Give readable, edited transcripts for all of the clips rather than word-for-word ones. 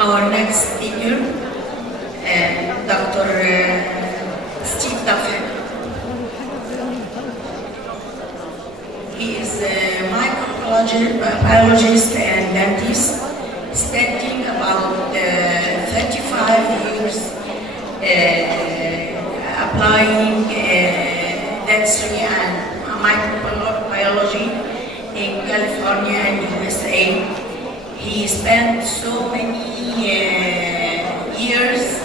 our next speaker, Dr. Steve Duffin. He is a microbiologist and dentist, spending about 35 years applying dentistry and microbiology in California and USA. He spent so many years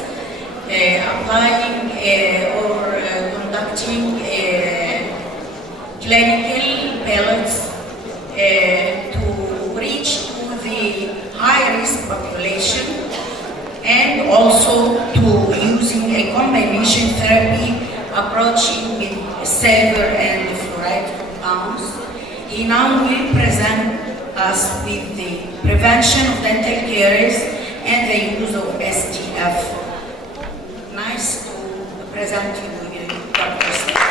applying or conducting clinical pilots to reach to the high-risk population, and also to using a combination therapy approaching with silver and fluoride compounds. He now will present us with the prevention of dental caries and the use of STF. Nice to present you, Dr. Smith.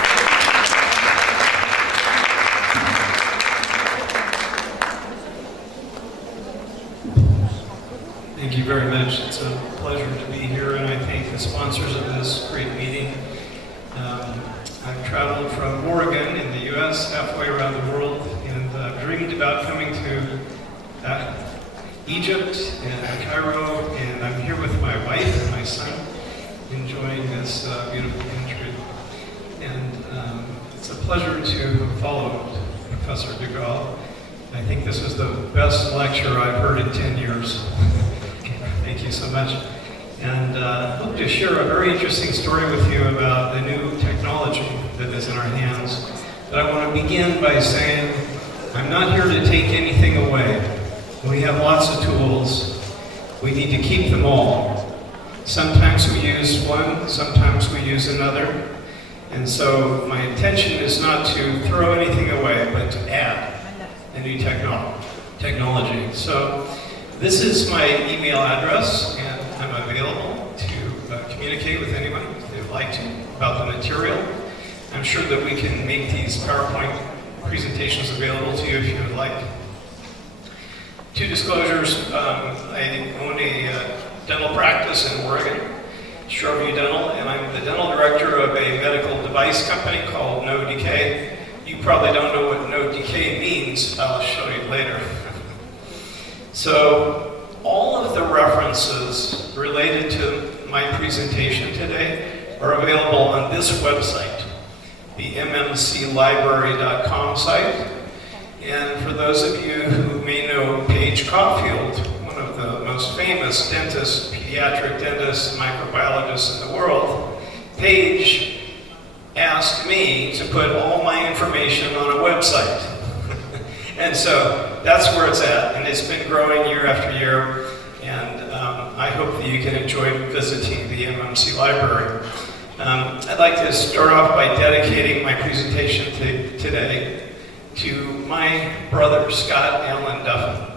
Thank you very much. It's a pleasure to be here, and I thank the sponsors of this great meeting. I've traveled from Oregon in the U.S., halfway around the world, and dreamed about coming to Egypt and Cairo, and I'm here with my wife and my son, enjoying this beautiful country. And it's a pleasure to follow Professor DeGaulle. I think this was the best lecture I've heard in 10 years. Thank you so much. And I hope to share a very interesting story with you about the new technology that is in our hands. But I want to begin by saying I'm not here to take anything away. We have lots of tools. We need to keep them all. Sometimes we use one, sometimes we use another. And so my intention is not to throw anything away, but to add a new technology. So this is my email address, and I'm available to communicate with anyone if they'd like to about the material. I'm sure that we can make these PowerPoint presentations available to you if you would like. Two disclosures: I own a dental practice in Oregon, Shoreview Dental, and I'm the dental director of a medical device company called No Decay. You probably don't know what No Decay means. I'll show you later. So all of the references related to my presentation today are available on this website, the mmclibrary.com site. And for those of you who may know Paige Caulfield, one of the most famous dentists, pediatric dentists, microbiologists in the world, Paige asked me to put all my information on a website. And so that's where it's at, and it's been growing year after year, and I hope that you can enjoy visiting the MMC library. I'd like to start off by dedicating my presentation today to my brother, Scott Allen Duffin.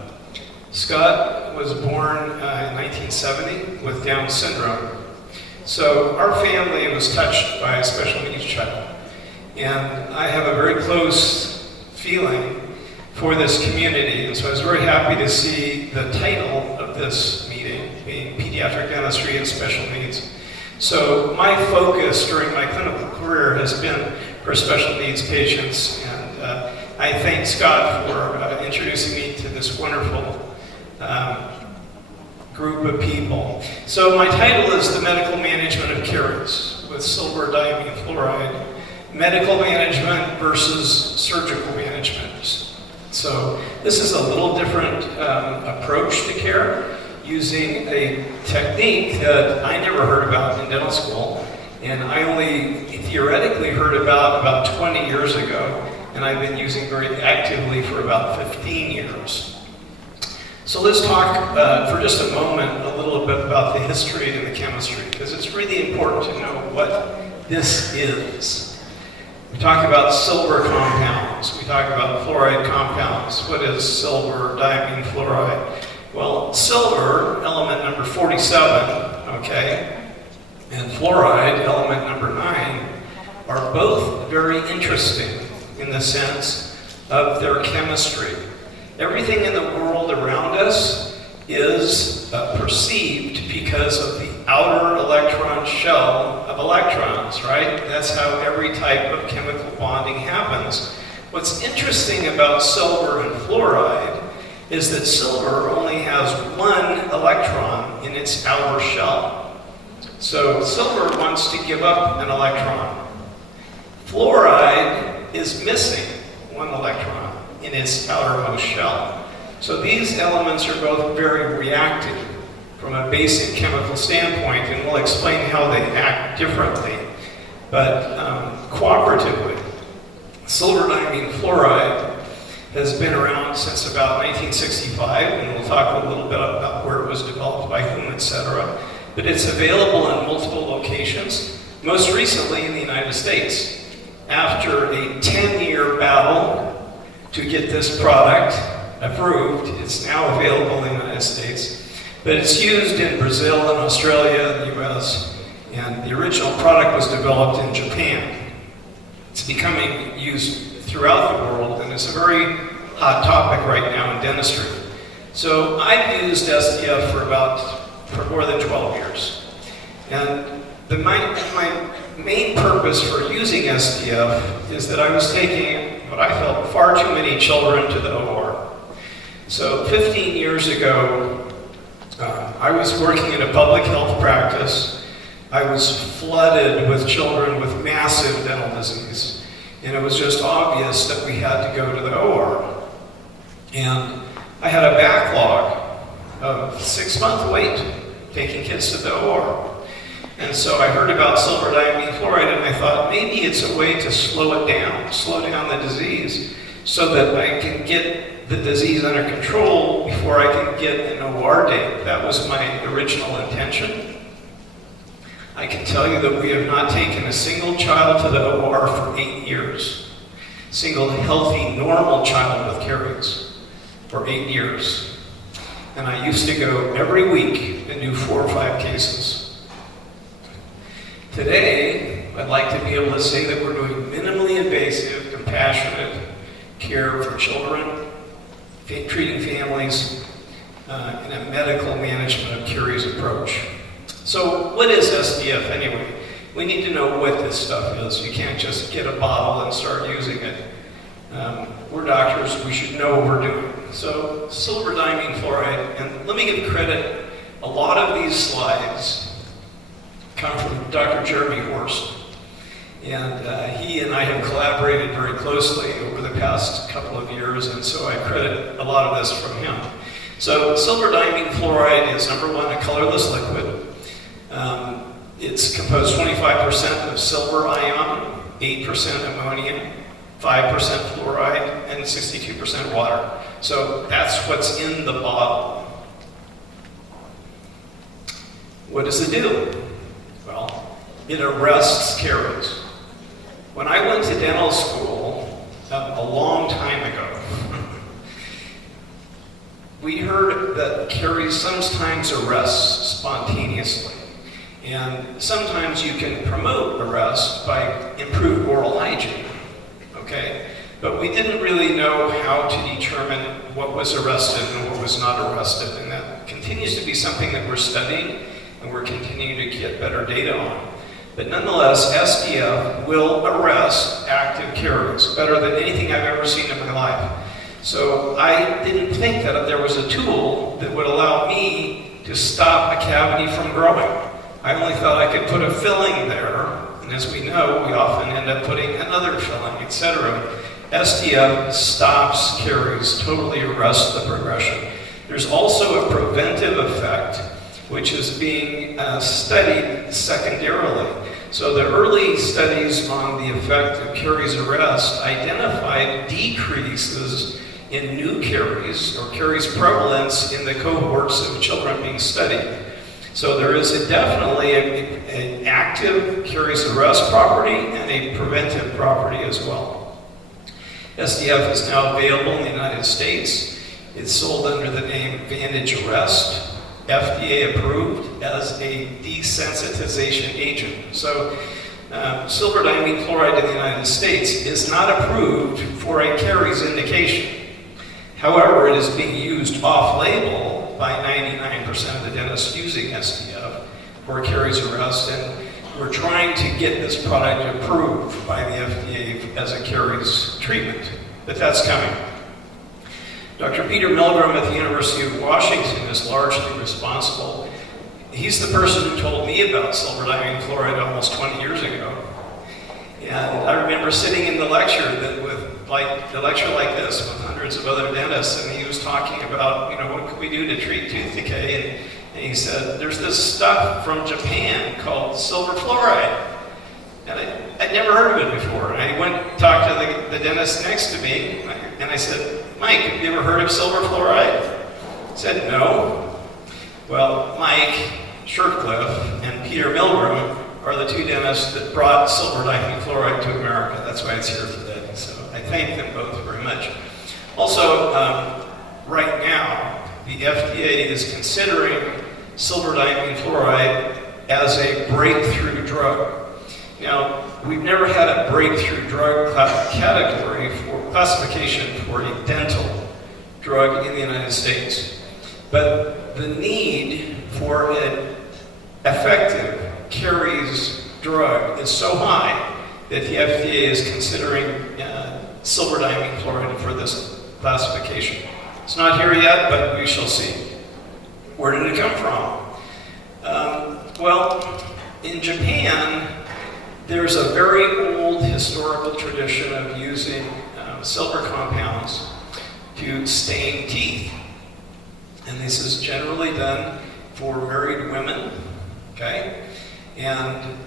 Scott was born in 1970 with Down syndrome. So our family was touched by a special needs child. And I have a very close feeling for this community. And so I was very happy to see the title of this meeting being Pediatric Dentistry and Special Needs. So my focus during my clinical career has been for special needs patients. And I thank Scott for introducing me to this wonderful group of people. So my title is The Medical Management of Caries with Silver Diamine Fluoride, Medical Management versus Surgical Management. So this is a little different approach to care, using a technique that I never heard about in dental school, and I only theoretically heard about 20 years ago, and I've been using very actively for about 15 years. So let's talk for just a moment a little bit about the history and the chemistry, because it's really important to know what this is. We talk about silver compounds. We talk about fluoride compounds. What is silver diamine fluoride? Well, silver, element number 47, okay, and fluoride, element number 9, are both very interesting in the sense of their chemistry. Everything in the world around us is perceived because of the outer electron shell of electrons, right? That's how every type of chemical bonding happens. What's interesting about silver and fluoride is that silver only has one electron in its outer shell. So silver wants to give up an electron. Fluoride is missing one electron in its outermost shell. So these elements are both very reactive from a basic chemical standpoint, and we'll explain how they act differently, but cooperatively. Silver diamine fluoride has been around since about 1965, and we'll talk a little bit about where it was developed, by whom, etc. But it's available in multiple locations, most recently in the United States. After a 10-year battle to get this product approved, it's now available in the United States. But it's used in Brazil and Australia and the US, and the original product was developed in Japan. It's becoming used throughout the world, and it's a very hot topic right now in dentistry. So I've used SDF for more than 12 years. And my main purpose for using SDF is that I was taking what I felt far too many children to the OR. So 15 years ago, I was working in a public health practice. I was flooded with children with massive dental disease. And it was just obvious that we had to go to the OR. And I had a backlog of 6-month wait taking kids to the OR. And so I heard about silver diamine fluoride, and I thought maybe it's a way to slow down the disease, so that I can get the disease under control before I can get an OR date. That was my original intention. I can tell you that we have not taken a single child to the OR for 8 years. Single healthy, normal child with caries for 8 years. And I used to go every week and do 4 or 5 cases. Today, I'd like to be able to say that we're doing minimally invasive, compassionate care for children, treating families, in a medical management of caries approach. So what is SDF anyway? We need to know what this stuff is. You can't just get a bottle and start using it. We're doctors, we should know what we're doing. So silver diamine fluoride, and let me give credit, a lot of these slides come from Dr. Jeremy Horst. And he and I have collaborated very closely over the past couple of years, and so I credit a lot of this from him. So silver diamine fluoride is, number one, a colorless liquid. It's composed 25% of silver ion, 8% ammonium, 5% fluoride, and 62% water. So that's what's in the bottle. What does it do? Well, it arrests caries. When I went to dental school a long time ago, we heard that caries sometimes arrests spontaneously. And sometimes you can promote arrest by improved oral hygiene, okay? But we didn't really know how to determine what was arrested and what was not arrested, and that continues to be something that we're studying and we're continuing to get better data on. But nonetheless, SDF will arrest active caries better than anything I've ever seen in my life. So I didn't think that there was a tool that would allow me to stop a cavity from growing. I only thought I could put a filling there, and as we know, we often end up putting another filling, etc. SDF stops caries, totally arrests the progression. There's also a preventive effect, which is being studied secondarily. So the early studies on the effect of caries arrest identified decreases in new caries or caries prevalence in the cohorts of children being studied. So there is definitely an active caries arrest property and a preventive property as well. SDF is now available in the United States. It's sold under the name Vantage Arrest, FDA approved as a desensitization agent. So silver diamine fluoride in the United States is not approved for a caries indication. However, it is being used off-label by 99% of the dentists using SDF for caries arrest, and we're trying to get this product approved by the FDA as a caries treatment, but that's coming. Dr. Peter Milgram at the University of Washington is largely responsible. He's the person who told me about silver diamine fluoride almost 20 years ago. And I remember sitting in the lecture with a lecture like this with hundreds of other dentists, and he was talking about, what can we do to treat tooth decay? And he said, there's this stuff from Japan called silver fluoride. And I'd never heard of it before. And I went and talked to the dentist next to me, and I said, Mike, have you ever heard of silver fluoride? He said, no. Well, Mike Shirtcliffe and Peter Milgram are the two dentists that brought silver diamine fluoride to America. That's why it's here today. So I thank them both very much. Also, right now, the FDA is considering silver diamine fluoride as a breakthrough drug. Now, we've never had a breakthrough drug category for classification for a dental drug in the United States. But the need for an effective caries drug is so high that the FDA is considering silver diamine fluoride for this classification. It's not here yet, but we shall see. Where did it come from? Well, in Japan, there's a very old historical tradition of using silver compounds to stain teeth. And this is generally done for married women, okay? And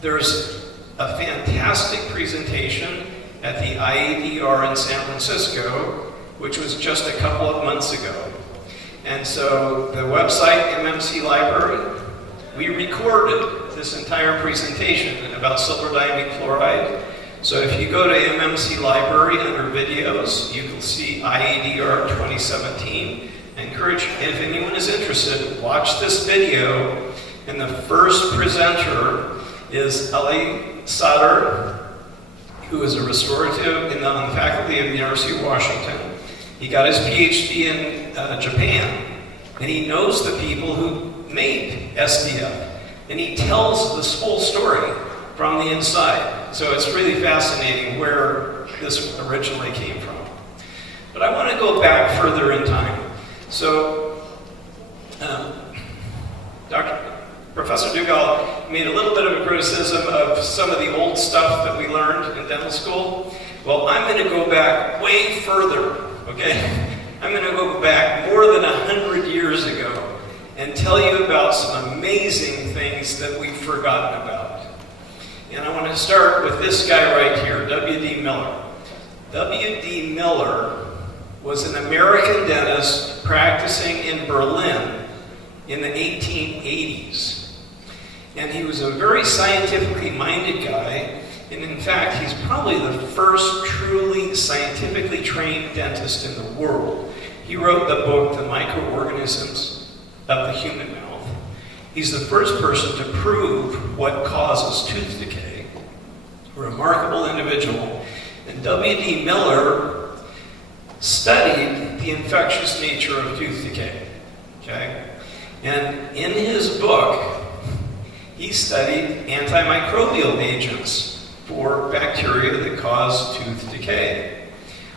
there's a fantastic presentation at the IADR in San Francisco, which was just a couple of months ago. And so the website, MMC Library, we recorded this entire presentation about silver diamine fluoride. So if you go to MMC Library under videos, you will see IADR 2017. I encourage, if anyone is interested, watch this video. And the first presenter is Eli Sadr, who is a restorative on the faculty of the University of Washington. He got his PhD in Japan, and he knows the people who made SDF. And he tells this whole story from the inside. So it's really fascinating where this originally came from. But I want to go back further in time. So, Professor Dugal made a little bit of a criticism of some of the old stuff that we learned in dental school. Well, I'm going to go back way further, okay? I'm going to go back more than 100 years ago and tell you about some amazing things that we've forgotten about. And I want to start with this guy right here, W.D. Miller. W.D. Miller was an American dentist practicing in Berlin in the 1880s. And he was a very scientifically minded guy, and in fact, he's probably the first truly scientifically trained dentist in the world. He wrote the book, The Microorganisms of the Human Mouth. He's the first person to prove what causes tooth decay. A remarkable individual. And W.D. Miller studied the infectious nature of tooth decay. Okay? And in his book, he studied antimicrobial agents for bacteria that cause tooth decay.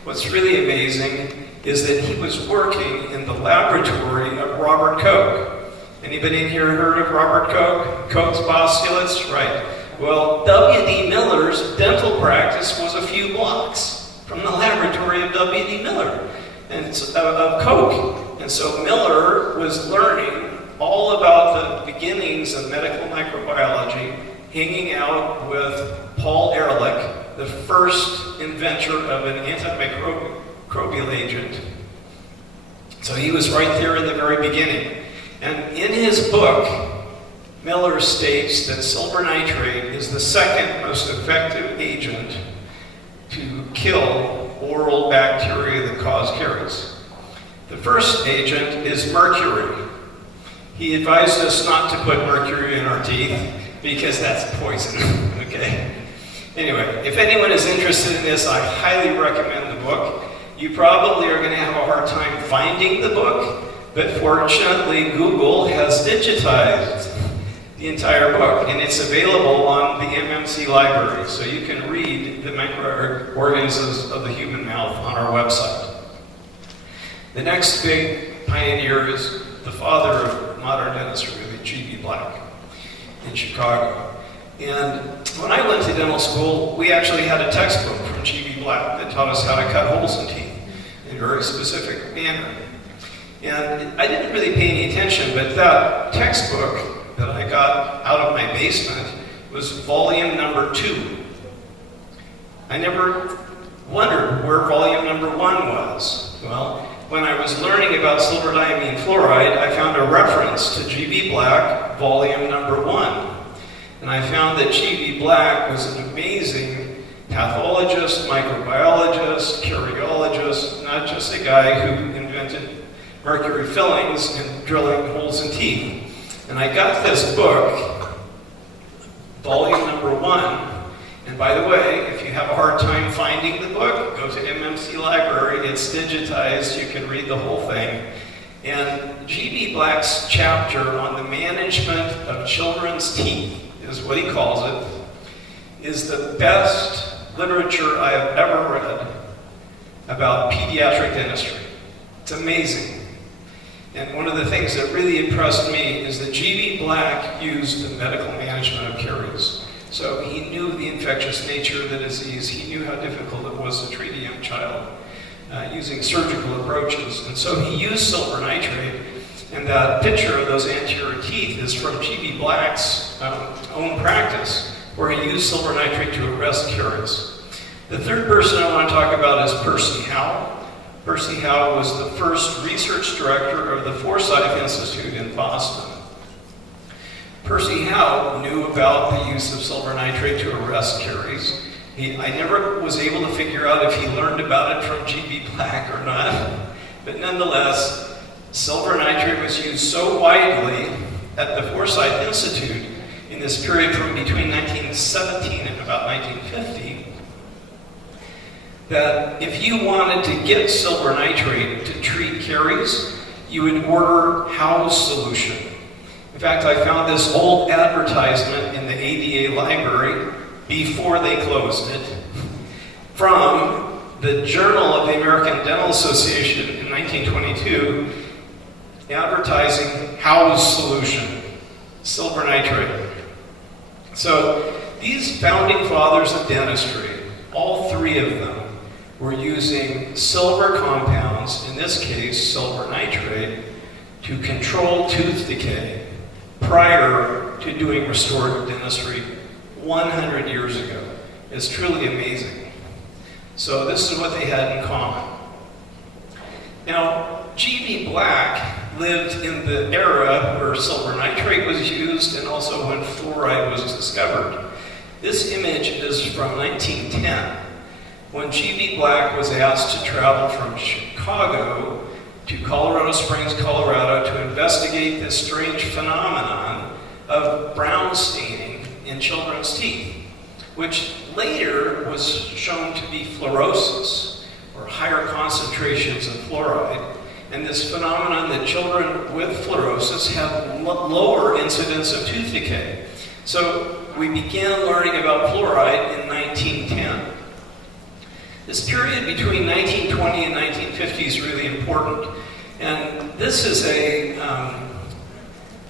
What's really amazing is that he was working in the laboratory of Robert Koch. Anybody in here heard of Robert Koch? Koch's postulates? Right. Well, W.D. Miller's dental practice was a few blocks from the laboratory of W.D. Miller and of Koch. And so Miller was learning all about the beginnings of medical microbiology, hanging out with Paul Ehrlich, the first inventor of an antimicrobial agent. So he was right there in the very beginning. And in his book, Miller states that silver nitrate is the second most effective agent to kill oral bacteria that cause caries. The first agent is mercury. He advised us not to put mercury in our teeth because that's poison, okay? Anyway, if anyone is interested in this, I highly recommend the book. You probably are going to have a hard time finding the book, but fortunately Google has digitized the entire book, and it's available on the MMC library, so you can read the microorganisms of the human mouth on our website. The next big pioneer is the father of modern dentistry, G.B. Black, in Chicago. And when I went to dental school, we actually had a textbook from G.B. Black that taught us how to cut holes in teeth in a very specific manner. And I didn't really pay any attention, but that textbook that I got out of my basement was volume number 2. I never wondered where volume number 1 was. Well, when I was learning about silver diamine fluoride, I found a reference to G.B. Black, volume number 1. And I found that G.B. Black was an amazing pathologist, microbiologist, cardiologist, not just a guy who invented mercury fillings and drilling holes in teeth. And I got this book, volume number 1, and by the way, if you have a hard time finding the book, go to MMC Library, it's digitized, you can read the whole thing. And G.B. Black's chapter on the management of children's teeth, is what he calls it, is the best literature I have ever read about pediatric dentistry. It's amazing. And one of the things that really impressed me is that G.B. Black used the medical management of caries. So he knew the infectious nature of the disease. He knew how difficult it was to treat a young child using surgical approaches. And so he used silver nitrate. And that picture of those anterior teeth is from G.B. Black's own practice, where he used silver nitrate to arrest caries. The third person I want to talk about is Percy Howe. Percy Howe was the first research director of the Forsyth Institute in Boston. Percy Howe knew about the use of silver nitrate to arrest caries. I never was able to figure out if he learned about it from G.B. Black or not, but nonetheless, silver nitrate was used so widely at the Forsyth Institute in this period from between 1917 and about 1950 that if you wanted to get silver nitrate to treat caries, you would order Howe's solution. In fact, I found this old advertisement in the ADA library before they closed it from the Journal of the American Dental Association in 1922 advertising Howe's solution, silver nitrate. So these founding fathers of dentistry, all three of them, were using silver compounds, in this case silver nitrate, to control tooth decay prior to doing restorative dentistry 100 years ago. It's truly amazing. So this is what they had in common. Now, G.B. Black lived in the era where silver nitrate was used and also when fluoride was discovered. This image is from 1910, when G.B. Black was asked to travel from Chicago to Colorado Springs, Colorado to investigate this strange phenomenon of brown staining in children's teeth, which later was shown to be fluorosis, or higher concentrations of fluoride. And this phenomenon that children with fluorosis have lower incidence of tooth decay. So we began learning about fluoride in 1910. This period between 1920 and 1950 is really important. And this is a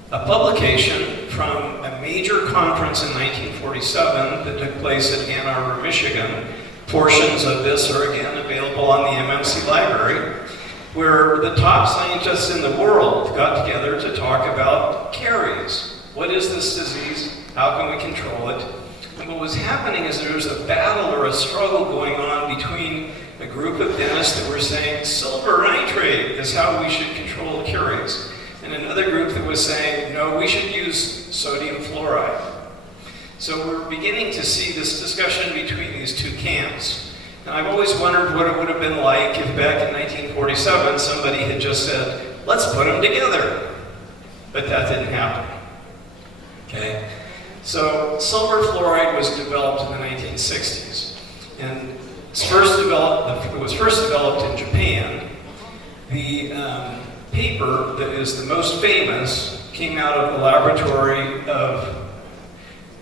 publication from a major conference in 1947 that took place at Ann Arbor, Michigan. Portions of this are again available on the MMC library, where the top scientists in the world got together to talk about caries. What is this disease? How can we control it? And what was happening is there was a battle or a struggle going on between a group of dentists that were saying silver nitrate is how we should control caries, and another group that was saying, no, we should use sodium fluoride. So we're beginning to see this discussion between these two camps. And I've always wondered what it would have been like if back in 1947 somebody had just said, let's put them together. But that didn't happen. Okay? So silver fluoride was developed in the 1960s. And it was first developed in Japan. The paper that is the most famous came out of the laboratory of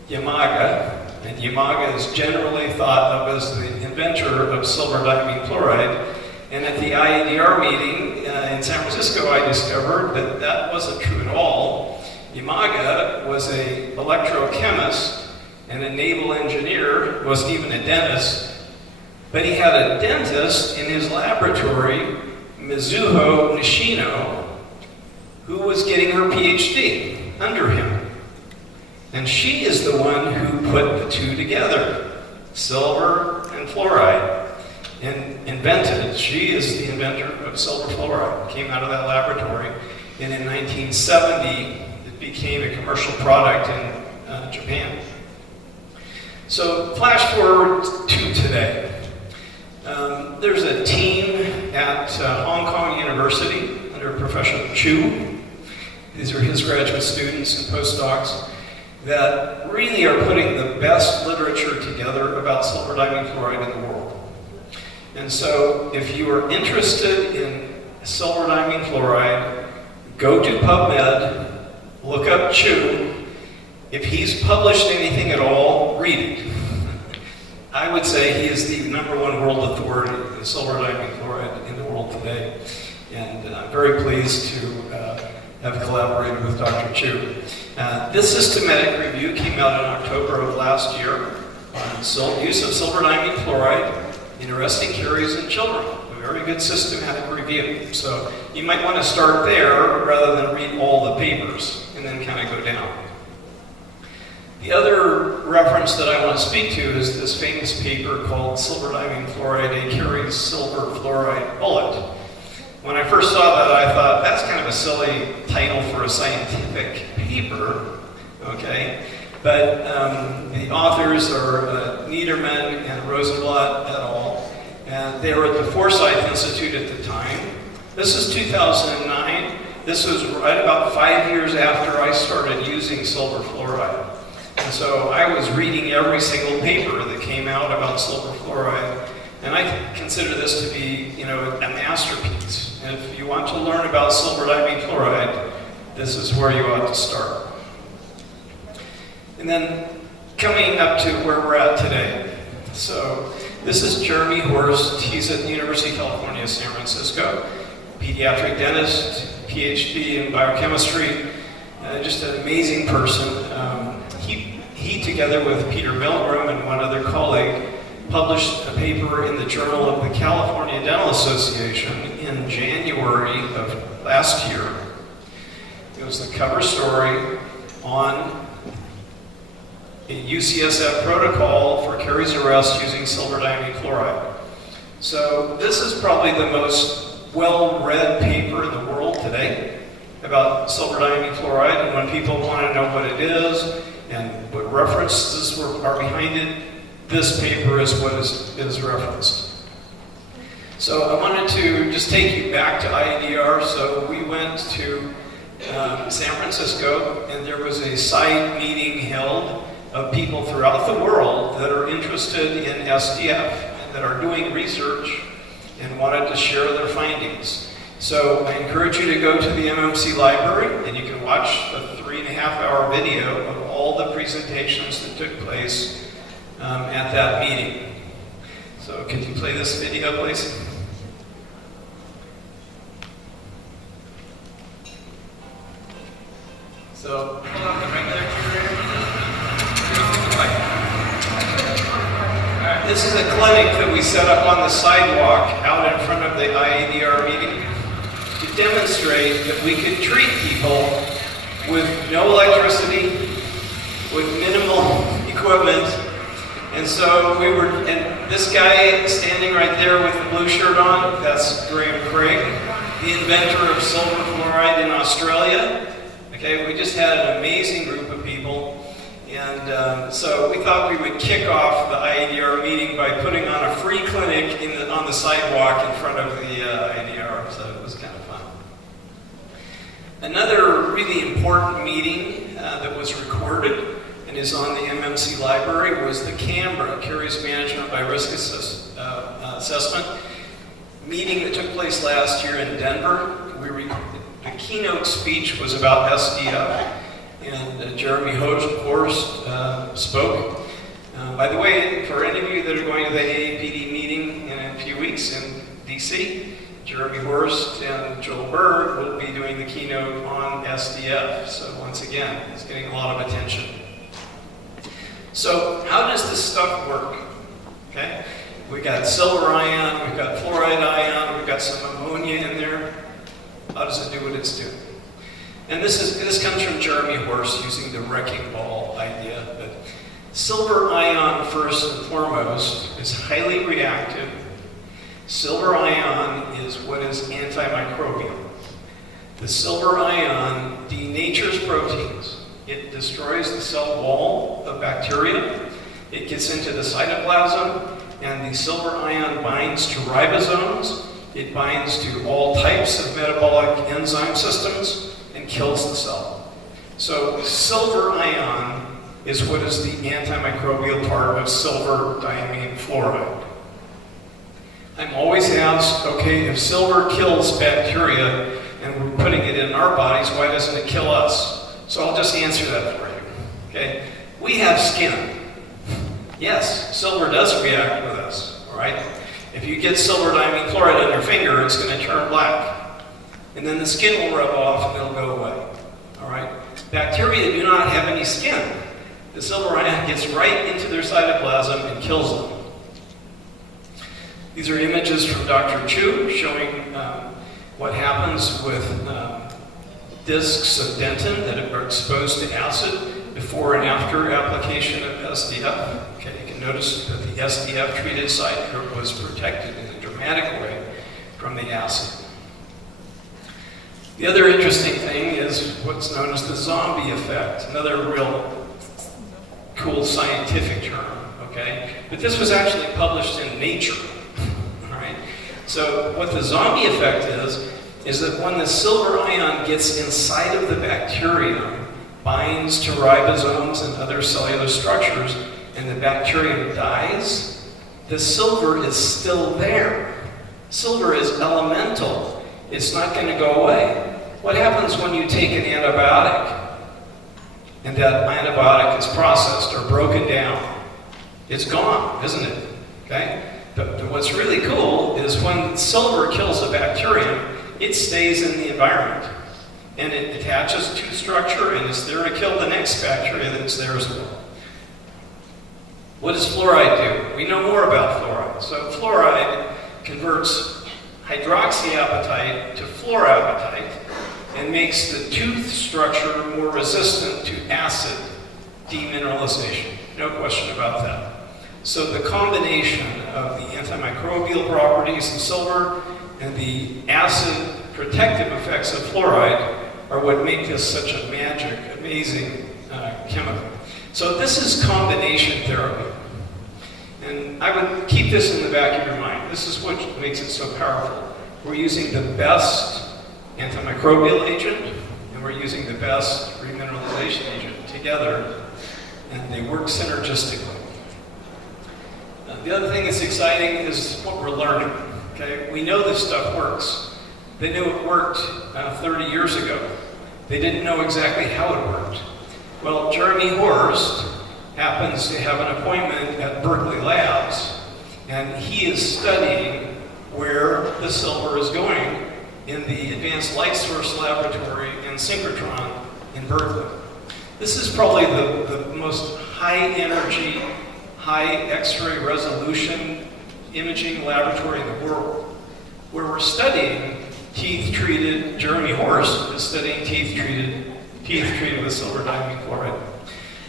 Yamaga, and Yamaga is generally thought of as the inventor of silver diamine chloride. And at the IADR meeting in San Francisco, I discovered that that wasn't true at all. Yamaga was an electrochemist and a naval engineer, wasn't even a dentist, but he had a dentist in his laboratory, Mizuho Nishino, who was getting her PhD under him. And she is the one who put the two together, silver and fluoride, and invented it. She is the inventor of silver fluoride. It came out of that laboratory. And in 1970, it became a commercial product in Japan. So flash forward to today. There's a team at Hong Kong University under Professor Chu. These are his graduate students and postdocs that really are putting the best literature together about silver diamine fluoride in the world. And so if you are interested in silver diamine fluoride, go to PubMed, look up Chu. If he's published anything at all, read it. I would say he is the #1 world authority in silver diamine fluoride in the world today. And I'm very pleased to have collaborated with Dr. Chu. This systematic review came out in October of last year on use of silver diamine fluoride in arresting caries in children. A very good systematic review. So you might want to start there rather than read all the papers and then kind of go down. The other reference that I want to speak to is this famous paper called Silver Diamine Fluoride, a Caries Silver Fluoride Bullet. When I first saw that, I thought, that's kind of a silly title for a scientific paper, okay? But the authors are Niederman and Rosenblatt et al., and they were at the Forsyth Institute at the time. This is 2009. This was right about 5 years after I started using silver fluoride. And so I was reading every single paper that came out about silver fluoride, and I consider this to be, a masterpiece. And if you want to learn about silver diamine fluoride, this is where you ought to start. And then coming up to where we're at today. So this is Jeremy Horst. He's at the University of California, San Francisco. Pediatric dentist, PhD in biochemistry. Just an amazing person. He, together with Peter Milgram and one other colleague, published a paper in the Journal of the California Dental Association in January of last year. It was the cover story on a UCSF protocol for caries arrest using silver diamine fluoride. So this is probably the most well-read paper in the world today about silver diamine fluoride, and when people want to know what it is and what references are behind it, this paper is what is referenced. So I wanted to just take you back to IADR. So we went to San Francisco, and there was a side meeting held of people throughout the world that are interested in SDF and that are doing research and wanted to share their findings. So I encourage you to go to the MMC library, and you can watch the 3.5-hour video of all the presentations that took place at that meeting. So could you play this video, please? So, hold on the regular curator. This is a clinic that we set up on the sidewalk out in front of the IADR meeting to demonstrate that we could treat people with no electricity, with minimal equipment. And so and this guy standing right there with the blue shirt on, that's Graham Craig, the inventor of silver fluoride in Australia. Okay, we just had an amazing group of people. And so we thought we would kick off the IADR meeting by putting on a free clinic on the sidewalk in front of the IADR, so it was kind of fun. Another really important meeting that was recorded and is on the MMC library was the Canberra Caries Management by Risk Assessment meeting that took place last year in Denver. We the keynote speech was about SDF, and Jeremy Horst spoke. By the way, for any of you that are going to the AAPD meeting in a few weeks in DC, Jeremy Horst and Joel Berg will be doing the keynote on SDF. So once again, it's getting a lot of attention. So how does this stuff work? Okay, we got silver ion, we've got fluoride ion, we've got some ammonia in there. How does it do what it's doing? And this comes from Jeremy Horst using the wrecking ball idea. But silver ion, first and foremost, is highly reactive. Silver ion is what is antimicrobial. The silver ion denatures proteins. It destroys the cell wall of bacteria. It gets into the cytoplasm, and the silver ion binds to ribosomes. It binds to all types of metabolic enzyme systems and kills the cell. So silver ion is what is the antimicrobial part of silver diamine fluoride. I'm always asked, okay, if silver kills bacteria and we're putting it in our bodies, why doesn't it kill us? So I'll just answer that for you, okay? We have skin. Yes, silver does react with us, all right? If you get silver diamine fluoride on your finger, it's going to turn black. And then the skin will rub off and it'll go away, all right? Bacteria do not have any skin. The silver ion gets right into their cytoplasm and kills them. These are images from Dr. Chu showing what happens with discs of dentin that are exposed to acid before and after application of SDF. Okay, you can notice that the SDF treated site was protected in a dramatic way from the acid. The other interesting thing is what's known as the zombie effect, another real cool scientific term, okay? But this was actually published in Nature, all right? So what the zombie effect is that when the silver ion gets inside of the bacterium, binds to ribosomes and other cellular structures, and the bacterium dies, the silver is still there. Silver is elemental. It's not going to go away. What happens when you take an antibiotic and that antibiotic is processed or broken down? It's gone, isn't it? Okay? But what's really cool is when silver kills a bacterium, it stays in the environment. And it attaches to structure and is there to kill the next bacteria that's there as well. What does fluoride do? We know more about fluoride. So fluoride converts hydroxyapatite to fluorapatite and makes the tooth structure more resistant to acid demineralization. No question about that. So the combination of the antimicrobial properties of silver and the acid protective effects of fluoride are what make this such a magic, amazing chemical. So this is combination therapy. And I would keep this in the back of your mind. This is what makes it so powerful. We're using the best antimicrobial agent, and we're using the best remineralization agent together, and they work synergistically. The other thing that's exciting is what we're learning. Okay, we know this stuff works. They knew it worked 30 years ago. They didn't know exactly how it worked. Well, Jeremy Horst happens to have an appointment at Berkeley Labs, and he is studying where the silver is going in the Advanced Light Source Laboratory in Synchrotron in Berkeley. This is probably the most high energy, high X-ray resolution imaging laboratory in the world, where we're studying teeth-treated, Jeremy Horst is studying teeth treated with silver diamine chloride.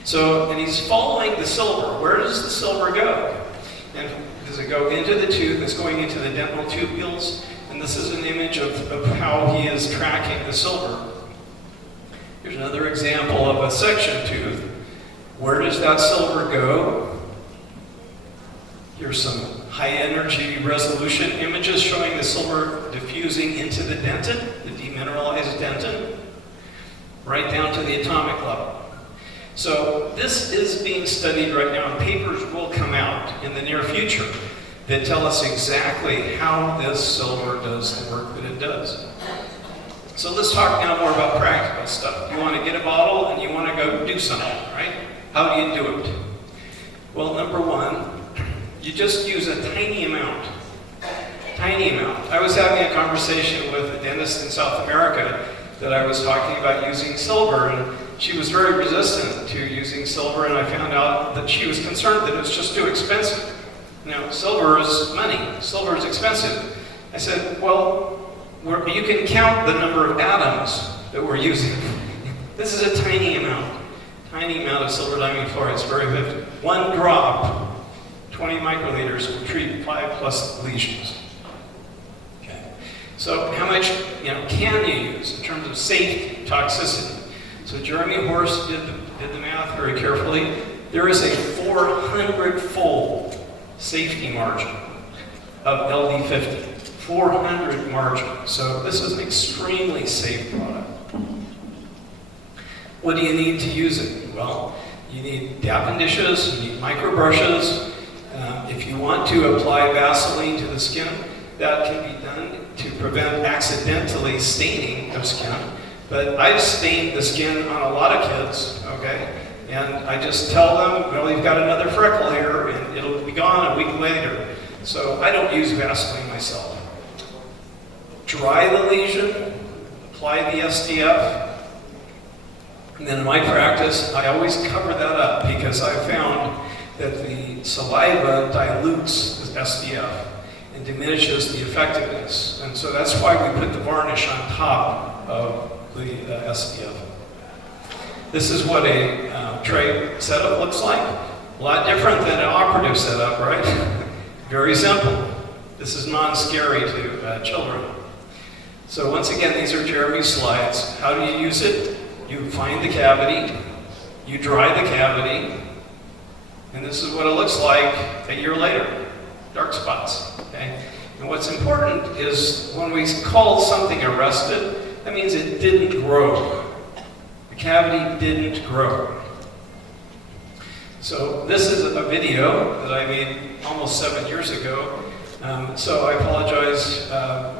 So, and he's following the silver. Where does the silver go? And does it go into the tooth? It's going into the dental tubules. And this is an image of how he is tracking the silver. Here's another example of a section tooth. Where does that silver go? Here's some high energy resolution images showing the silver diffusing into the dentin, the demineralized dentin, right down to the atomic level. So this is being studied right now, and papers will come out in the near future that tell us exactly how this silver does the work that it does. So let's talk now more about practical stuff. You want to get a bottle and you want to go do something, right? How do you do it? Well, number one, you just use a tiny amount. Tiny amount. I was having a conversation with a dentist in South America that I was talking about using silver, and she was very resistant to using silver, and I found out that she was concerned that it's just too expensive. You know, silver is money. Silver is expensive. I said, well, you can count the number of atoms that we're using. This is a tiny amount of silver diamine fluoride. It's very effective. One drop, 20 microliters, will treat 5+ lesions. Okay. So how much can you use in terms of safety, toxicity? So Jeremy Horst did the math very carefully. There is a 400-fold safety margin of LD50. 400 margin. So this is an extremely safe product. What do you need to use it? Well, you need dappen dishes, you need micro brushes. If you want to apply Vaseline to the skin, that can be done to prevent accidentally staining of skin. But I've stained the skin on a lot of kids, okay? And I just tell them, well, you've got another freckle here, and it'll be gone a week later. So I don't use Vaseline myself. Dry the lesion, apply the SDF, and then in my practice, I always cover that up because I found that the saliva dilutes the SDF and diminishes the effectiveness. And so that's why we put the varnish on top of the SDF. This is what a tray setup looks like. A lot different than an operative setup, right? Very simple. This is non-scary to children. So once again, these are Jeremy's slides. How do you use it? You find the cavity, you dry the cavity, and this is what it looks like a year later. Dark spots, okay? And what's important is when we call something arrested, that means it didn't grow. The cavity didn't grow. So this is a video that I made almost 7 years ago. So I apologize.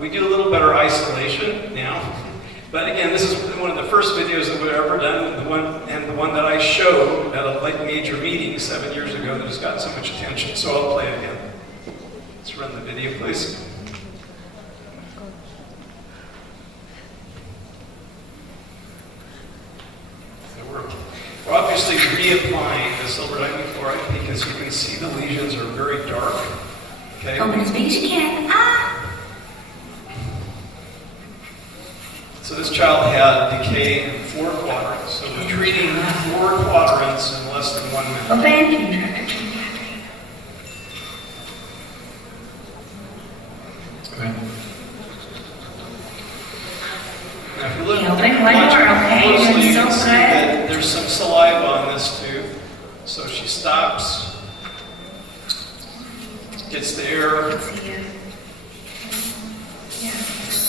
We do a little better isolation now. But again, this is one of the first videos that we've ever done, the one that I showed at a major meeting 7 years ago that has gotten so much attention. So I'll play it again. Let's run the video, please. So we're obviously reapplying the silver diamine fluoride because you can see the lesions are very dark. Okay. Open as big as you can. Ah! So this child had decay in 4 quadrants. So we're treating 4 quadrants in less than 1 minute. Open. Okay. Now if you look Open one more, okay? closely, you That's can so see good. that there's some saliva on this tooth. So she stops, gets the air,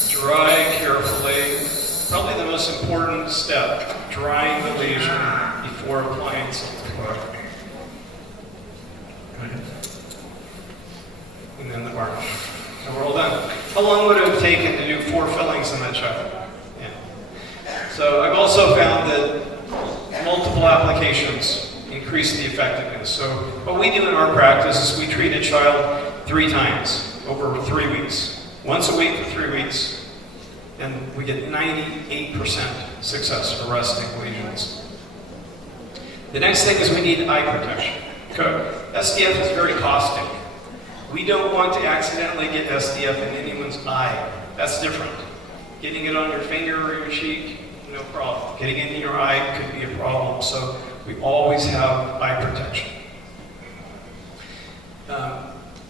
dry carefully. Probably the most important step, drying the lesion before applying silver. And then the varnish. And we're all done. How long would it have taken to do 4 fillings in that child? Yeah. So I've also found that multiple applications increase the effectiveness. So what we do in our practice is we treat a child 3 times over 3 weeks. Once a week for 3 weeks. And we get 98% success arresting lesions. The next thing is we need eye protection. Okay. SDF is very caustic. We don't want to accidentally get SDF in anyone's eye. That's different. Getting it on your finger or your cheek, no problem. Getting it in your eye could be a problem. So we always have eye protection.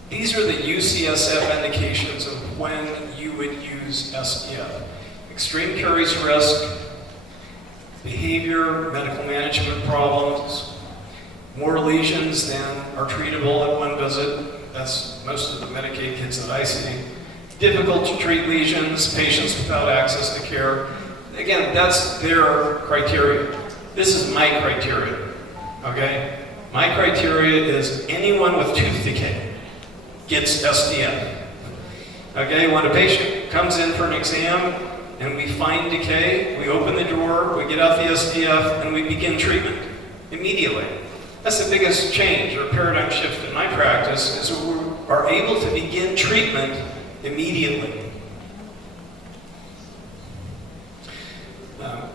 These are the UCSF indications of when you would use SDF. Extreme caries risk, behavior, medical management problems, more lesions than are treatable at 1 visit. That's most of the Medicaid kids that I see. Difficult to treat lesions, patients without access to care. Again, that's their criteria. This is my criteria, okay? My criteria is anyone with tooth decay gets SDF. Okay, when a patient comes in for an exam, and we find decay, we open the drawer, we get out the SDF, and we begin treatment immediately. That's the biggest change or paradigm shift in my practice, is we are able to begin treatment immediately.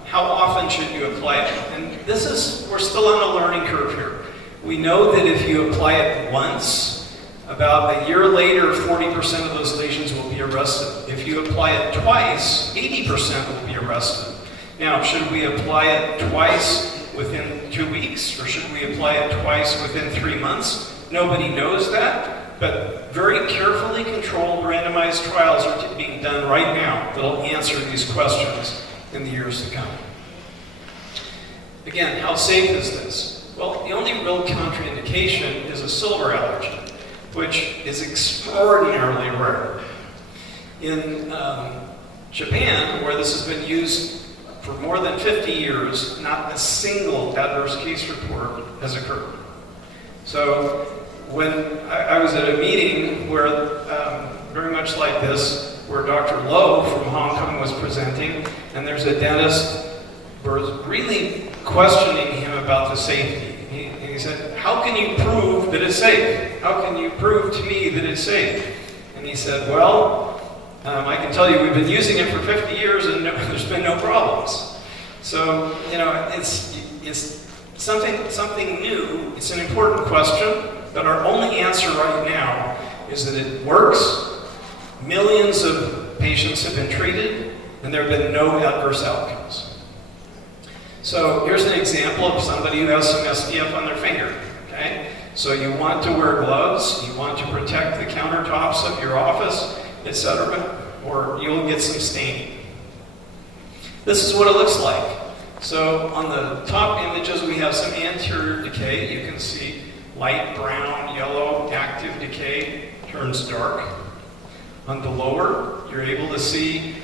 How often should you apply it? And we're still on a learning curve here. We know that if you apply it once, about a year later, 40% of those lesions will be arrested. If you apply it twice, 80% will be arrested. Now, should we apply it twice within 2 weeks, or should we apply it twice within 3 months? Nobody knows that, but very carefully controlled randomized trials are being done right now that'll answer these questions in the years to come. Again, how safe is this? Well, the only real contraindication is a silver allergy, which is extraordinarily rare. In Japan, where this has been used for more than 50 years, not a single adverse case report has occurred. So when I was at a meeting where, very much like this, where Dr. Lowe from Hong Kong was presenting, and there's a dentist who was really questioning him about the safety. He said, how can you prove that it's safe? How can you prove to me that it's safe? And he said, well, I can tell you we've been using it for 50 years and there's been no problems. So, you know, it's something new. It's an important question, but our only answer right now is that it works. Millions of patients have been treated, and there have been no adverse outcomes. So here's an example of somebody who has some SDF on their finger. Okay? So you want to wear gloves, you want to protect the countertops of your office, etc., or you'll get some staining. This is what it looks like. So on the top images, we have some anterior decay. You can see light brown, yellow, active decay, turns dark. On the lower, you're able to see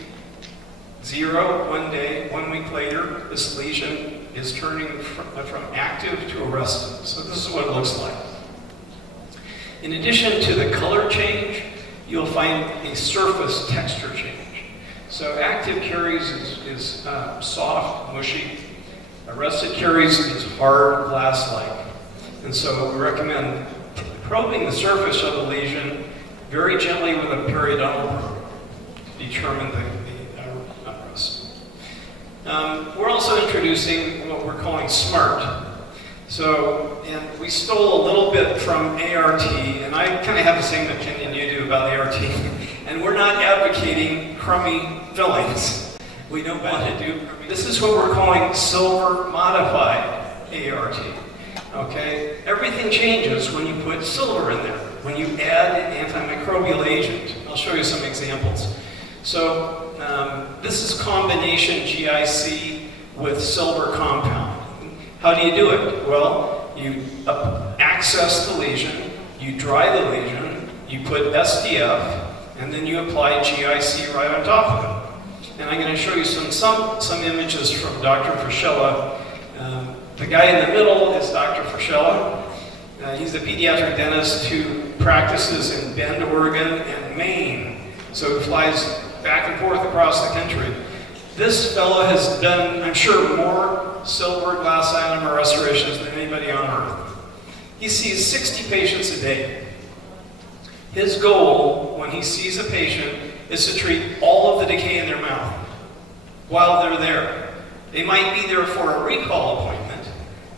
0 1 day, 1 week later, this lesion is turning from active to arrested. So this is what it looks like. In addition to the color change, you'll find a surface texture change. So active caries is soft, mushy. Arrested caries is hard, glass-like. And so we recommend probing the surface of the lesion very gently with a periodontal probe to determine the arrest. We're also introducing what we're calling SMART. So, and we stole a little bit from ART, and I kind of have the same opinion you do about ART. And we're not advocating crummy fillings. We don't want to do crummy. This is what we're calling silver modified ART. Okay? Everything changes when you put silver in there, when you add an antimicrobial agent. I'll show you some examples. So, this is combination GIC with silver compound. How do you do it? Well, you access the lesion, you dry the lesion, you put SDF, and then you apply GIC right on top of it. And I'm going to show you some images from Dr. Frischella. The guy in the middle is Dr. Frischella. He's a pediatric dentist who practices in Bend, Oregon, and Maine. So he flies back and forth across the country. This fellow has done, I'm sure, more silver glass ionomer restorations than anybody on earth. He sees 60 patients a day. His goal, when he sees a patient, is to treat all of the decay in their mouth while they're there. They might be there for a recall appointment,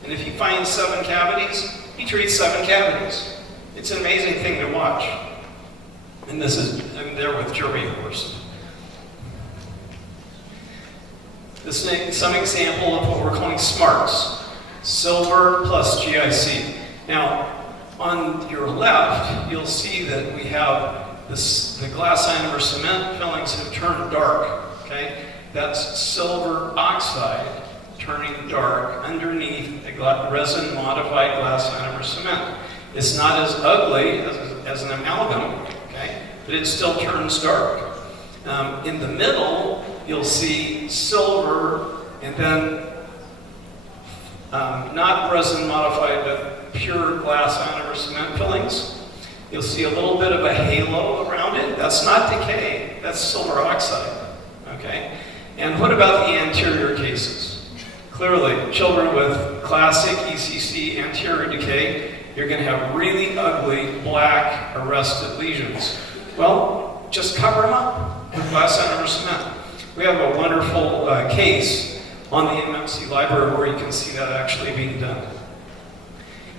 and if he finds 7 cavities, he treats 7 cavities. It's an amazing thing to watch. And this is, I'm there with Jeremy, of course. This is some example of what we're calling SMARTs, silver plus GIC. Now, on your left, you'll see that we have the glass ionomer cement fillings have turned dark. Okay, that's silver oxide turning dark underneath a resin-modified glass ionomer cement. It's not as ugly as an amalgam, okay, but it still turns dark. In the middle, you'll see silver, and then not resin-modified, but pure glass ionomer cement fillings. You'll see a little bit of a halo around it. That's not decay. That's silver oxide. Okay. And what about the anterior cases? Clearly, children with classic ECC anterior decay, you're going to have really ugly, black, arrested lesions. Well, just cover them up with glass ionomer cement. We have a wonderful case on the MMC library where you can see that actually being done.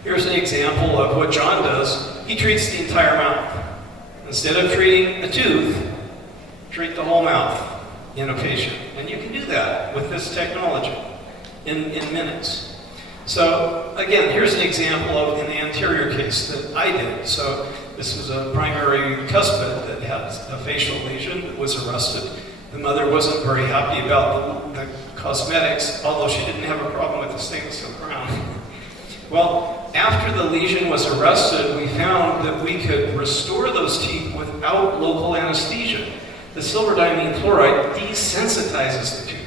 Here's an example of what John does. He treats the entire mouth. Instead of treating the tooth, treat the whole mouth in a patient. And you can do that with this technology in minutes. So again, here's an example of an anterior case that I did. So this was a primary cuspid that had a facial lesion that was arrested. The mother wasn't very happy about the cosmetics, although she didn't have a problem with the stainless steel crown. Well, after the lesion was arrested, we found that we could restore those teeth without local anesthesia. The silver diamine chloride desensitizes the tooth.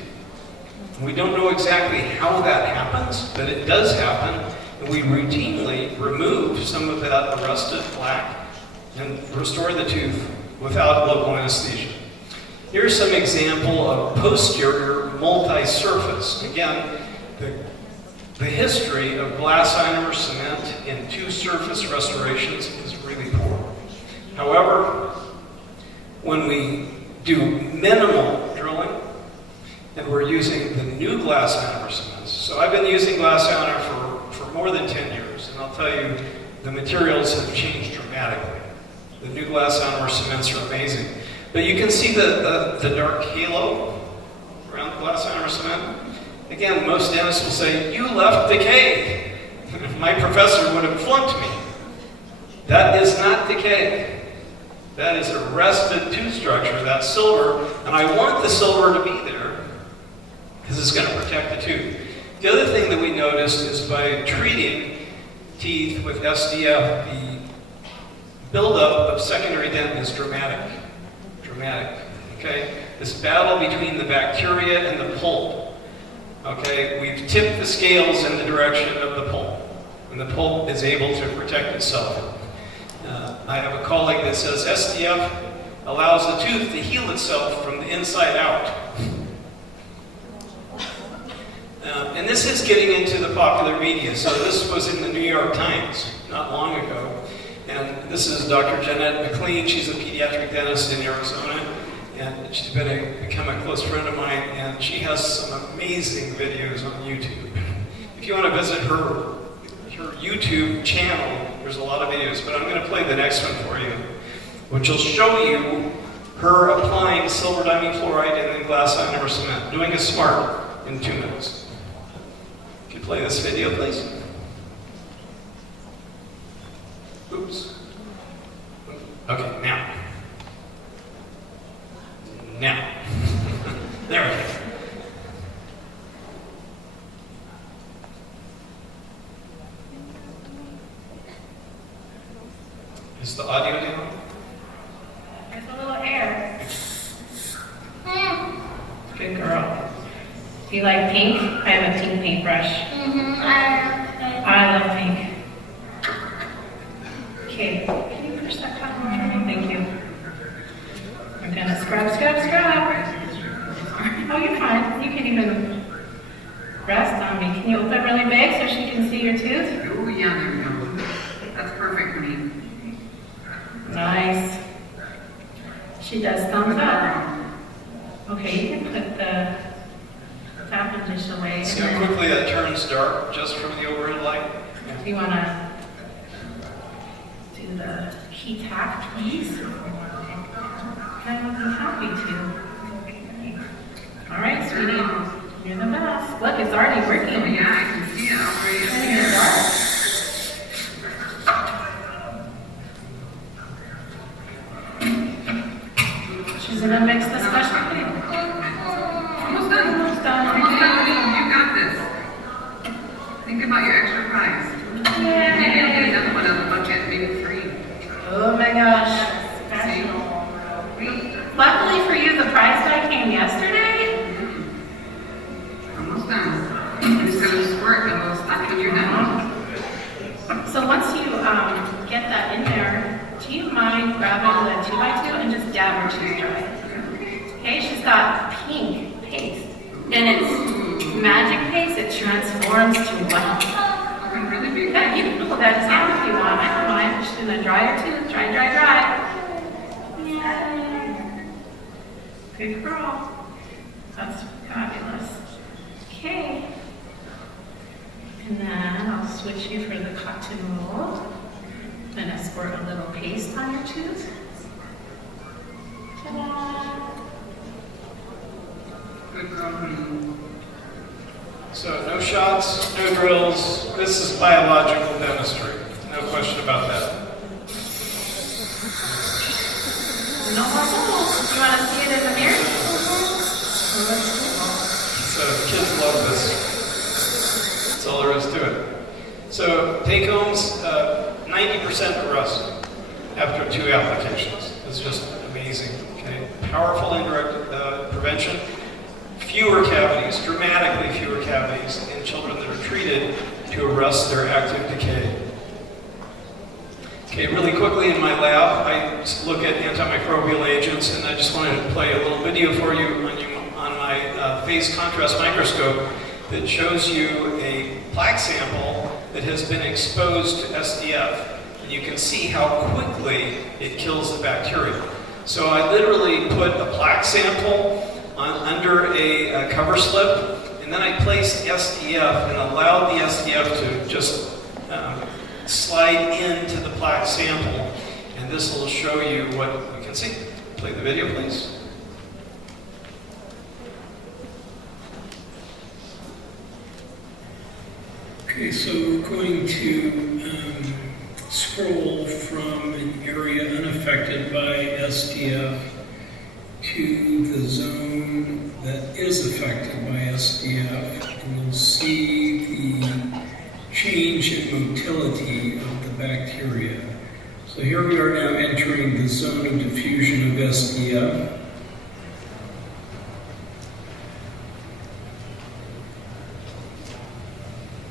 We don't know exactly how that happens, but it does happen, and we routinely remove some of that arrested plaque and restore the tooth without local anesthesia. Here's some example of posterior multi-surface. Again, the history of glass ionomer cement in two-surface restorations is really poor. However, when we do minimal drilling, and we're using the new glass ionomer cements. So I've been using glass ionomer for more than 10 years, and I'll tell you, the materials have changed dramatically. The new glass ionomer cements are amazing. But you can see the dark halo around the glass ionomer cement. Again, most dentists will say, you left decay. My professor would have flunked me. That is not decay. That is arrested tooth structure, that's silver, and I want the silver to be there because it's going to protect the tooth. The other thing that we noticed is by treating teeth with SDF, the buildup of secondary dent is dramatic. Okay? This battle between the bacteria and the pulp. Okay? We've tipped the scales in the direction of the pulp, and the pulp is able to protect itself. I have a colleague that says SDF allows the tooth to heal itself from the inside out. And this is getting into the popular media. So this was in the New York Times not long ago. And this is Dr. Jeanette McLean. She's a pediatric dentist in Arizona. And she's become a close friend of mine. And she has some amazing videos on YouTube. If you want to visit her YouTube channel, there's a lot of videos. But I'm going to play the next one for you, which will show you her applying silver diamine chloride and then glass ionomer cement, doing a smart in 2 minutes. Can you play this video, please? Oops. Okay, now. There we go. Is the audio down? There's a little air. Good girl. Do you like pink? I have a pink paintbrush. I love pink. Okay, can you push that button for me? Thank you. I'm gonna scrub. Oh, you're fine. You can even rest on me. Can you open really big so she can see your tooth? Oh, yeah, there we go. That's perfect for me. Nice. She does thumbs up. Okay, you can put the tapping dish away. See how quickly that turns dark just from the overhead light? If you want to do the heat tap, please, I would be happy to. All right, sweetie, you're the best. Look, it's already working. Oh, yeah, I can see it already. Turning it dark. She's gonna mix the special thing. Almost done. Almost done. Almost done. You got this. Think about your extra prize. Yay. Maybe I'll get another one on the bucket, maybe 3. Oh my gosh. Special. Luckily for you, the prize guy came yesterday. Almost done. Instead of squirt, a little stuff in your nose. So once you get that in there, do you mind grabbing the 2x2 and just dab her tooth dry? Okay, she's got pink And it's magic paste, it transforms to what? Looking really big. Yeah, you can pull that down if you want. I don't mind. Just in a dryer too. Dry, dry, dry. Yay. Good girl. That's fabulous. Okay. And then I'll switch you for the cotton roll. I'm going to squirt a little paste on your tooth. Ta-da! Good girl, honey. So no shots, no drills. This is biological dentistry. No question about that. No more holes. You want to see it in the mirror? So kids love this. That's all there is to it. So take homes, 90% rust after 2 applications. It's just amazing. Okay, powerful indirect prevention. Fewer cavities, dramatically fewer cavities in children that are treated to arrest their active decay. Okay, really quickly in my lab, I look at antimicrobial agents, and I just wanted to play a little video for you on my phase contrast microscope that shows you a plaque sample that has been exposed to SDF. And you can see how quickly it kills the bacteria. So I literally put a plaque sample under a cover slip, and then I placed SDF and allowed the SDF to just slide into the plaque sample. And this will show you what we can see. Play the video, please. Okay, so we're going to scroll from an area unaffected by SDF to the zone that is affected by SDF, and you'll see the change in motility of the bacteria. So here we are now entering the zone of diffusion of SDF.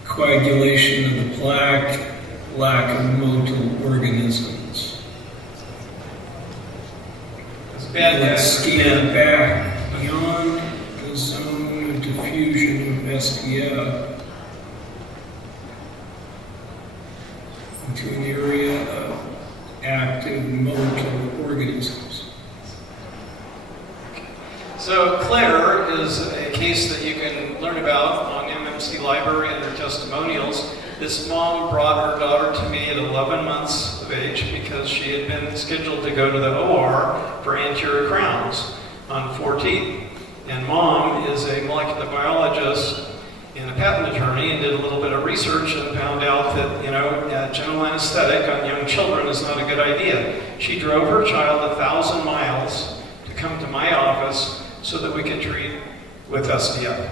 Coagulation of the plaque, lack of motile organisms. Let's scan back beyond the zone of diffusion of SDF into an area of active motile organisms. So Claire is a case that you can learn about on MMC Library and their testimonials. This mom brought her daughter to me at 11 months of age because she had been scheduled to go to the OR for anterior crowns on 4 teeth. And mom is a molecular biologist and a patent attorney and did a little bit of research and found out that, general anesthetic on young children is not a good idea. She drove her child 1,000 miles to come to my office so that we could treat with SDF.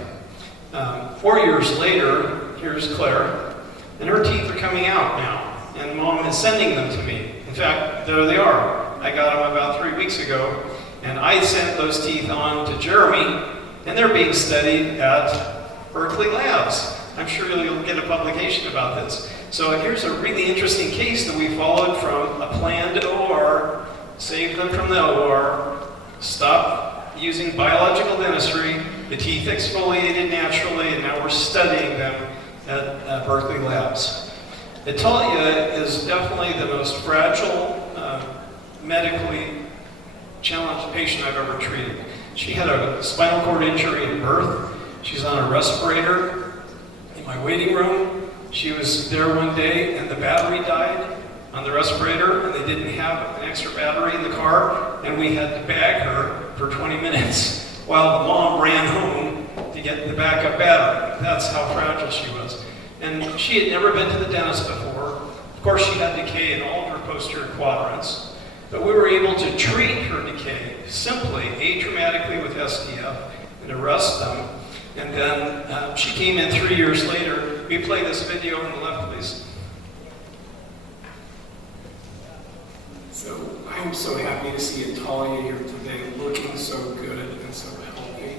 4 years later, here's Claire, and her teeth are coming out now, and mom is sending them to me. In fact, there they are. I got them about 3 weeks ago, and I sent those teeth on to Jeremy, and they're being studied at Berkeley Labs. I'm sure you'll get a publication about this. So here's a really interesting case that we followed from a planned OR, saved them from the OR, stopped using biological dentistry, the teeth exfoliated naturally, and now we're studying them at Berkeley Labs. Italia is definitely the most fragile, medically challenged patient I've ever treated. She had a spinal cord injury at birth. She's on a respirator in my waiting room. She was there one day and the battery died on the respirator, and they didn't have an extra battery in the car, and we had to bag her for 20 minutes while the mom ran home to get the backup battery. That's how fragile she was. And she had never been to the dentist before. Of course, she had decay in all of her posterior quadrants, but we were able to treat her decay simply, atraumatically with SDF and arrest them. And then she came in 3 years later. We play this video on the left, please. So I'm so happy to see Italia here today, looking so good and so healthy.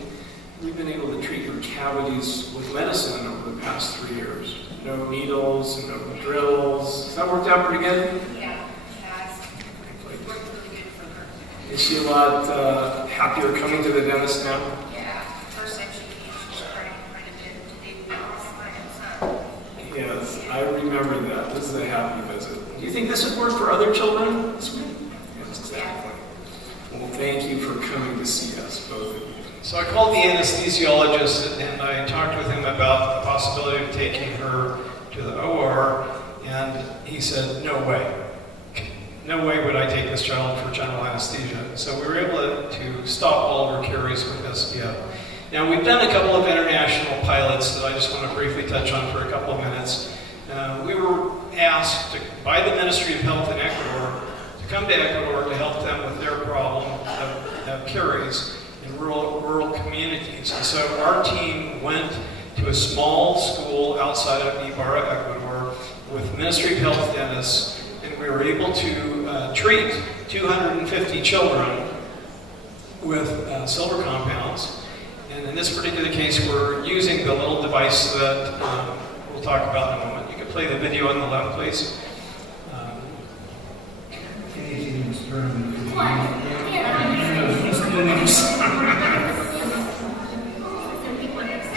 We've been able to treat her cavities with medicine over the past 3 years. No needles, no drills. Has that worked out pretty good? Yeah, it has. It worked really good for her. Is she a lot happier coming to the dentist now? Yeah, first time she came, she think this would work for other children? Exactly. Well, thank you for coming to see us, both of you. So I called the anesthesiologist and I talked with him about the possibility of taking her to the OR, and he said, no way. No way would I take this child for general anesthesia. So we were able to stop all of her caries with SDF. Now we've done a couple of international pilots that I just want to briefly touch on for a couple of minutes. We were asked by the Ministry of Health in Ecuador to come to Ecuador to help them with their problem of caries in rural communities. And so our team went to a small school outside of Ibarra, Ecuador, with Ministry of Health dentists, and we were able to treat 250 children with silver compounds. And in this particular case, we're using the little device that we'll talk about in a moment. You can play the video on the left, please.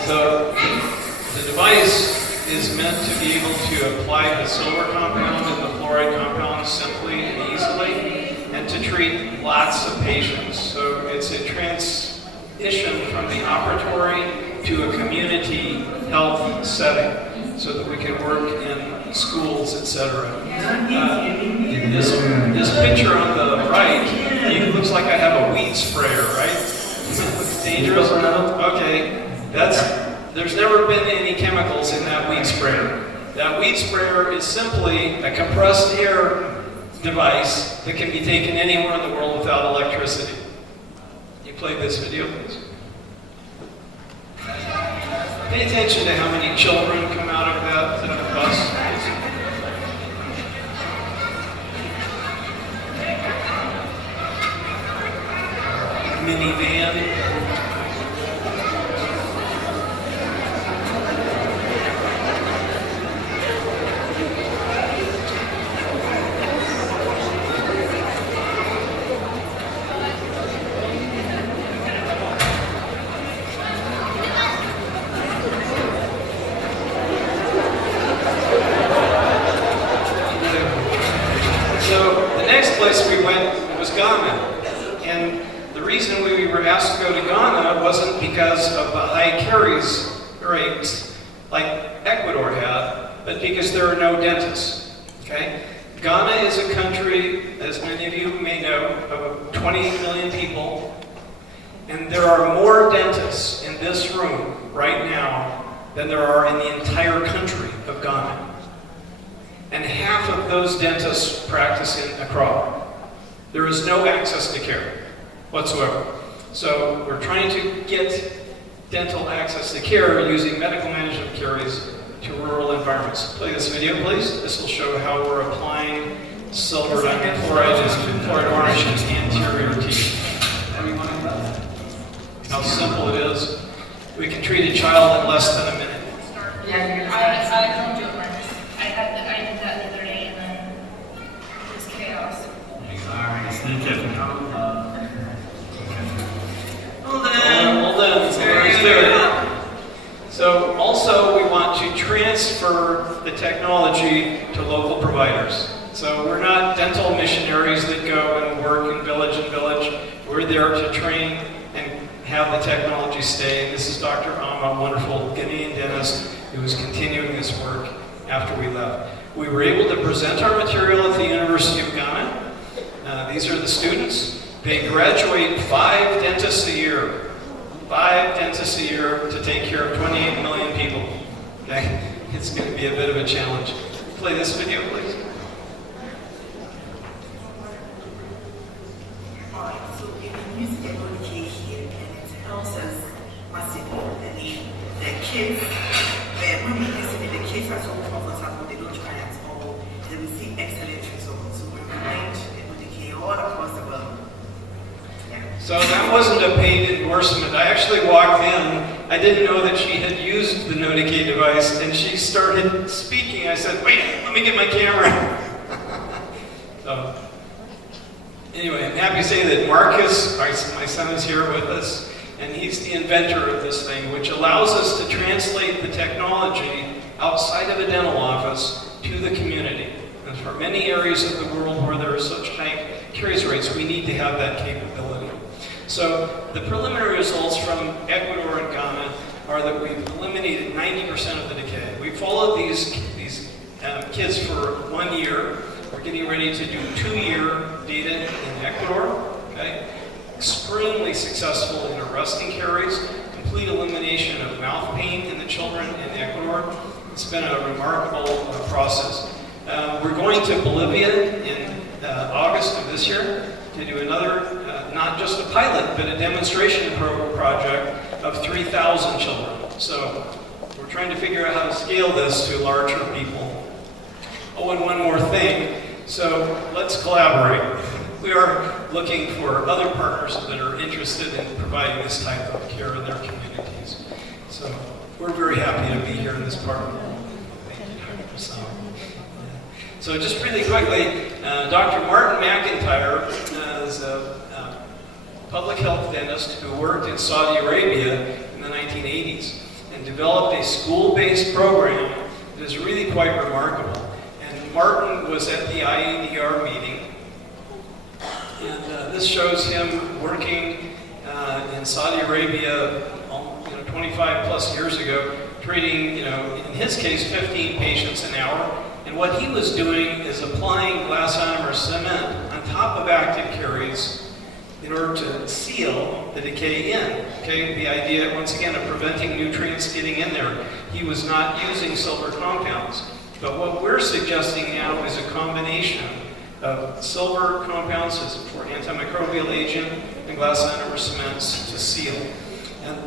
So the device is meant to be able to apply the silver compound and the fluoride compound simply and easily, and to treat lots of patients. So it's a transition from the operatory to a community health setting, so that we can work in schools, etc. This picture on the right, it looks like I have a weed sprayer, right? It's dangerous. Okay, there's never been any chemicals in that weed sprayer. That weed sprayer is simply a compressed air device that can be taken anywhere in the world without electricity. You play this video, please. Pay attention to how many children come out of that bus. Minivan. Because of the high caries rates like Ecuador had, but because there are no dentists. Okay? Ghana is a country, as many of you may know, of 28 million people, and there are more dentists in this room right now than there are in the entire country of Ghana. And half of those dentists practice in Accra. There is no access to care whatsoever. So we're trying to get dental access to care using medical management of caries to rural environments. Play this video, please. This will show how we're applying silver fluoride and fluoride orange to the anterior teeth. How simple it is. We can treat a child in less than a minute. Yeah, I don't do it much. I did that the other day and then it was chaos. Alright, sneak it. Hold on. So also we want to transfer the technology to local providers. So we're not dental missionaries that go and work in village and village. We're there to train and have the technology stay. This is Dr. Amma, a wonderful Ghanaian dentist who is continuing this work after we left. We were able to present our material at the University of Ghana. These are the students. They graduate 5 dentists a year. 5 dentists a year to take care of 28 million people. Okay? It's going to be a bit of a challenge. Play this video, please. Alright, so we've been using technology here and it helps us massively. The kids, when we use it, the kids are so comfortable, they don't try at all. They receive excellent results. So we recommend technology all across the world. So that wasn't a paid endorsement. I actually walked in. I didn't know that she had used the Nodicay device, and she started speaking. I said, wait, let me get my camera. So anyway, I'm happy to say that Marcus, my son, is here with us, and he's the inventor of this thing, which allows us to translate the technology outside of the dental office to the community. for many areas of the world where there are such high caries rates, we need to have that capability. So the preliminary results from Ecuador and Ghana are that we've eliminated 90% of the decay. We followed these kids for 1 year. We're getting ready to do 2-year data in Ecuador. Okay? Extremely successful in arresting caries, complete elimination of mouth pain in the children in Ecuador. It's been a remarkable process. We're going to Bolivia in August of this year to do another, not just a pilot, but a demonstration project of 3,000 children. So we're trying to figure out how to scale this to larger people. Oh, and one more thing. So let's collaborate. We are looking for other partners that are interested in providing this type of care in their communities. So we're very happy to be here in this part of the world. Thank you, Dr. Sam. So just really quickly, Dr. Martin McIntyre is a public health dentist who worked in Saudi Arabia in the 1980s and developed a school-based program that is really quite remarkable. And Martin was at the IADR meeting, and this shows him working in Saudi Arabia 25 plus years ago, treating, in his case, 15 patients an hour. And what he was doing is applying glass ionomer cement on top of active caries in order to seal the decay in. Okay, the idea, once again, of preventing nutrients getting in there. He was not using silver compounds. But what we're suggesting now is a combination of silver compounds as for antimicrobial agent and glass ionomer cements to seal. And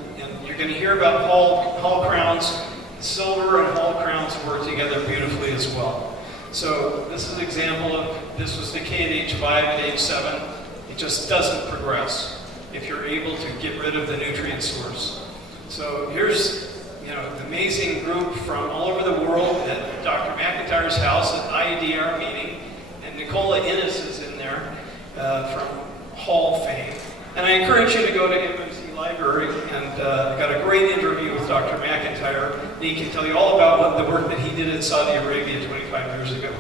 you're going to hear about Hall crowns. Silver and Hall crowns work together beautifully as well. So this is an example of, this was decay at age 5, at age 7. It just doesn't progress if you're able to get rid of the nutrient source. So here's an amazing group from all over the world at Dr. McIntyre's house at IADR meeting. And Nicola Innes is in there from Hall fame. And I encourage you to go to MMC Library, and I got a great interview with Dr. McIntyre. And he can tell you all about the work that he did in Saudi Arabia 25 years ago,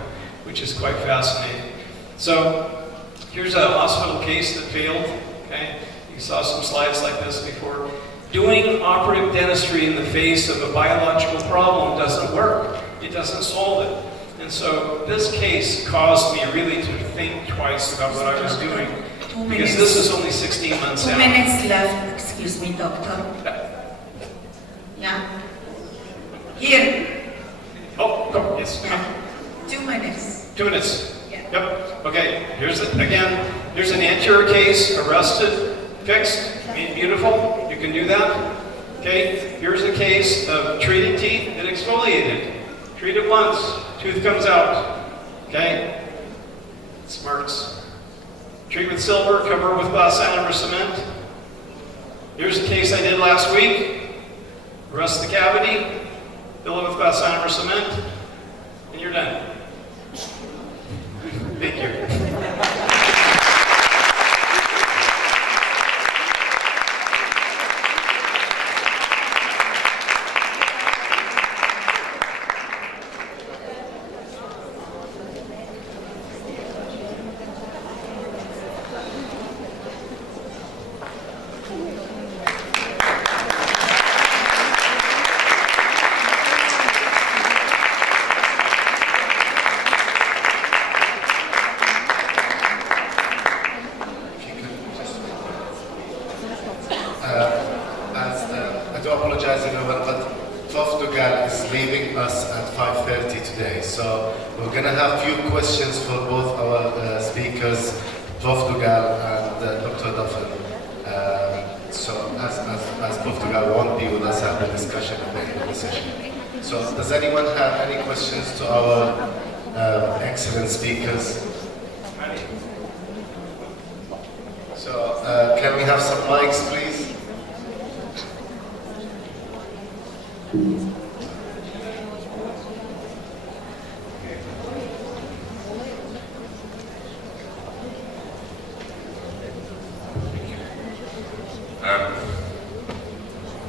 which is quite fascinating. So here's a hospital case that failed. Okay, you saw some slides like this before. Doing operative dentistry in the face of a biological problem doesn't work. It doesn't solve it. And so this case caused me really to think twice about what I was doing. Because this is only 16 months out. 2 minutes left. Excuse me, doctor. Yeah. Here. Oh, come. Yes. Yeah. 2 minutes. 2 minutes. Yeah. Yep. Okay. Here's an anterior case, arrested, fixed, made beautiful. You can do that. Okay. Here's a case of treated teeth and exfoliated. Treat it once, tooth comes out. Okay. Smarts. Treat with silver, cover with glass ionomer cement. Here's a case I did last week. Arrest the cavity, fill it with glass ionomer cement, and you're done. Thank you. I do apologize everyone, but Prof. Dugal is leaving us at 5:30 today. So we're going to have a few questions for both our speakers, Prof. Dugal and Dr. Duffin. So as Prof. Dugal won't be with us at the discussion at the end of the session. So does anyone have any questions to our excellent speakers? So can we have some mics, please?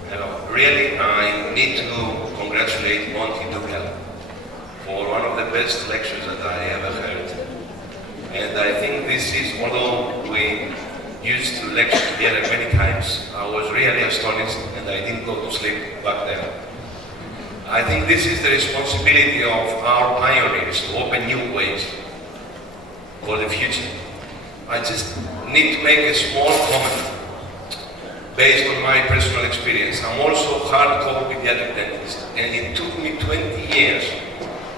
Hello. Really, I need to congratulate Monty Dugal for one of the the best lectures that I ever heard. And I think this is, although we used to lecture together many times, I was really astonished and I didn't go to sleep back then. I think this is the responsibility of our pioneers to open new ways for the future. I just need to make a small comment based on my personal experience. I'm also a hardcore pediatric dentist, and it took me 20 years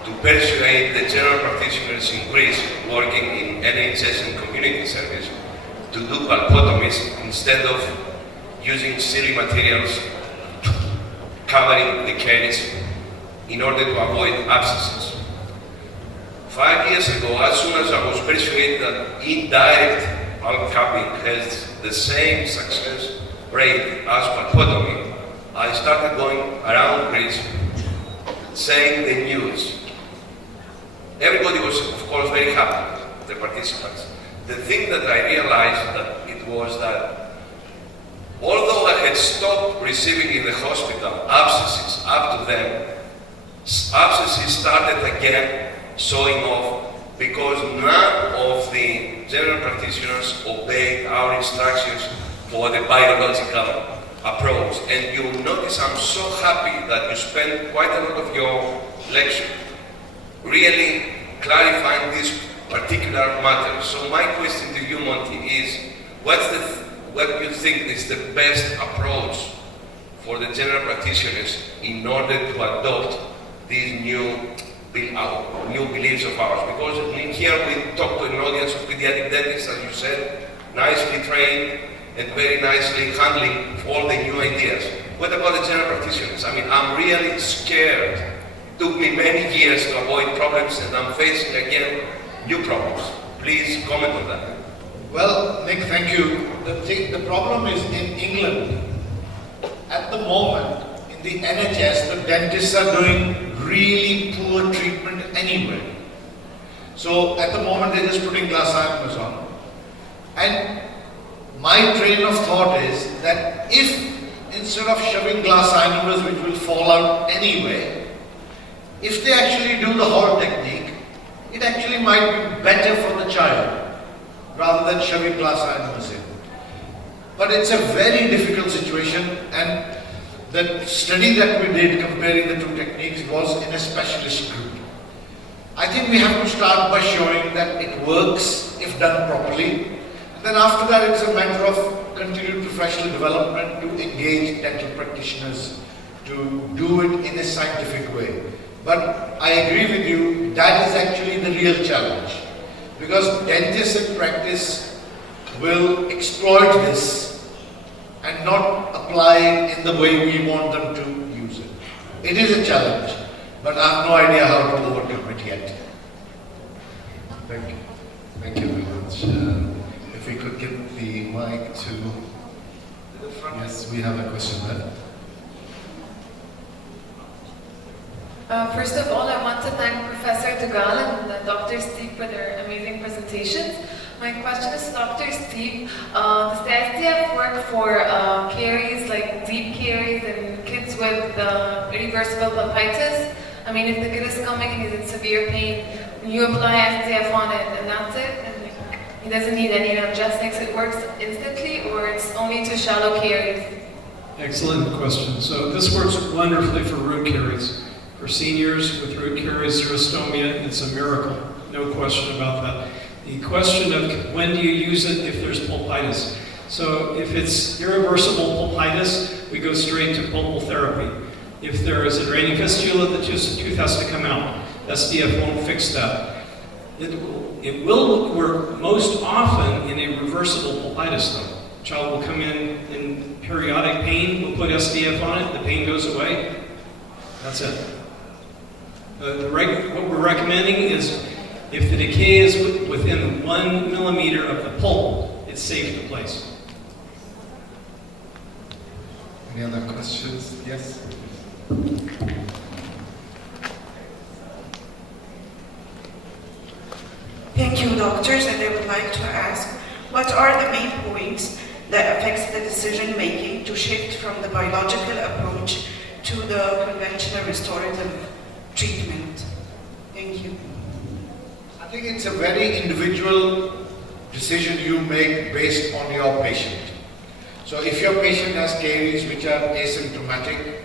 to persuade the general practitioners in Greece working in NHS and community service to do pulpotomies instead of using silly materials covering the caries in order to avoid abscesses. 5 years ago, as soon as I was persuaded that indirect pulp capping has the same success rate as pulpotomy, I started going around Greece saying the news. Everybody was, of course, very happy, the participants. The thing that I realized that it was that although I had stopped receiving in the hospital abscesses up to then, abscesses started again showing off because none of the general practitioners obeyed our instructions for the biological approach. And you'll notice I'm so happy that you spent quite a lot of your lecture really clarifying this particular matter. So my question to you, Monty, is what do you think is the best approach for the general practitioners in order to adopt these new beliefs of ours? Because here we talk to an audience of pediatric dentists, as you said, nicely trained and very nicely handling all the new ideas. What about the general practitioners? I mean, I'm really scared. It took me many years to avoid problems, and I'm facing again new problems. Please comment on that. Well, Nick, thank you. The problem is in England, at the moment, in the NHS, the dentists are doing really poor treatment anyway. So at the moment, they're just putting glass ionomers on. And my train of thought is that if, instead of shoving glass ionomers which will fall out anyway, if they actually do the Hall technique, it actually might be better for the child rather than shoving glass ionomers in. But it's a very difficult situation, and the study that we did comparing the two techniques was in a specialist group. I think we have to start by showing that it works if done properly. Then after that, it's a matter of continued professional development to engage dental practitioners to do it in a scientific way. But I agree with you, that is actually the real challenge. Because dentists in practice will exploit this and not apply it in the way we want them to use it. It is a challenge, but I have no idea how to overcome it yet. Thank you. Thank you very much. If we could give the mic to... Yes, we have a question there. First of all, I want to thank Professor Dugal and Dr. Steve for their amazing presentations. My question is to Dr. Steve, does the SDF work for caries, like deep caries and kids with irreversible pulpitis? I mean, if the kid is coming and he's in severe pain, you apply SDF on it and that's it? And he doesn't need any analgesics, it works instantly, or it's only to shallow caries? Excellent question. So this works wonderfully for root caries. For seniors with root caries, xerostomia, it's a miracle. No question about that. The question of when do you use it if there's pulpitis. So if it's irreversible pulpitis, we go straight to pulpal therapy. If there is a draining fistula, the tooth has to come out. SDF won't fix that. It will work most often in a reversible pulpitis though. Child will come in periodic pain, we'll put SDF on it, the pain goes away. That's it. What we're recommending is if the decay is within 1 millimeter of the pulp, it's safe to place. Any other questions? Yes? Thank you, doctors, and I would like to ask, what are the main points that affects the decision making to shift from the biological approach to the conventional restorative treatment? Thank Thank you. I think it's a very individual decision you make based on your patient. So if your patient has caries which are asymptomatic,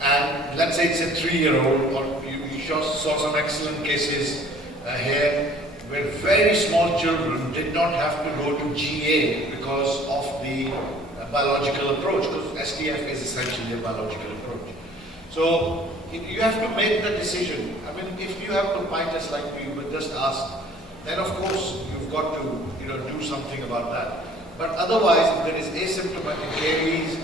and let's say it's a 3-year-old, or you saw some excellent cases here where very small children did not have to go to GA because of the biological approach, because STF is essentially a biological approach. So you have to make the decision. I mean, if you have pulpitis like we were just asked, then of course you've got to do something about that. But otherwise, if there is asymptomatic caries,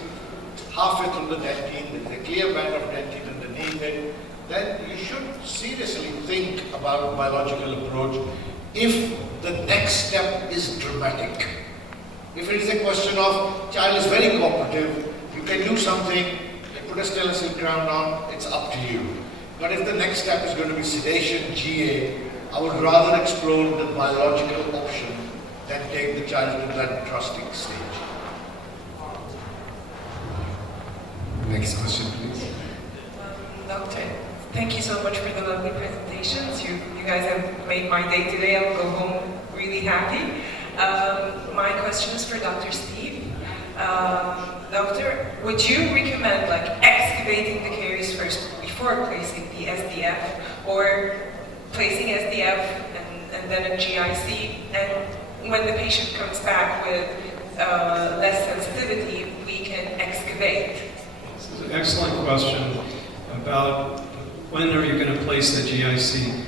halfway through the dentine, there is a clear band of dentine underneath it, then you should seriously think about biological approach if the next step is dramatic. If it is a question of child is very cooperative, you can do something, put a stainless steel crown on, it's up to you. But if the next step is going to be sedation, GA, I would rather explore the biological option than take the child to that trusting stage. Next question, please. Doctor, thank you so much for the lovely presentations. You guys have made my day today. I'll go home really happy. My question is for Dr. Steve. Doctor, would you recommend excavating the caries first before placing the SDF, or placing SDF and then a GIC, and when the patient comes back with less sensitivity, we can excavate? This is an excellent question about when are you going to place the GIC.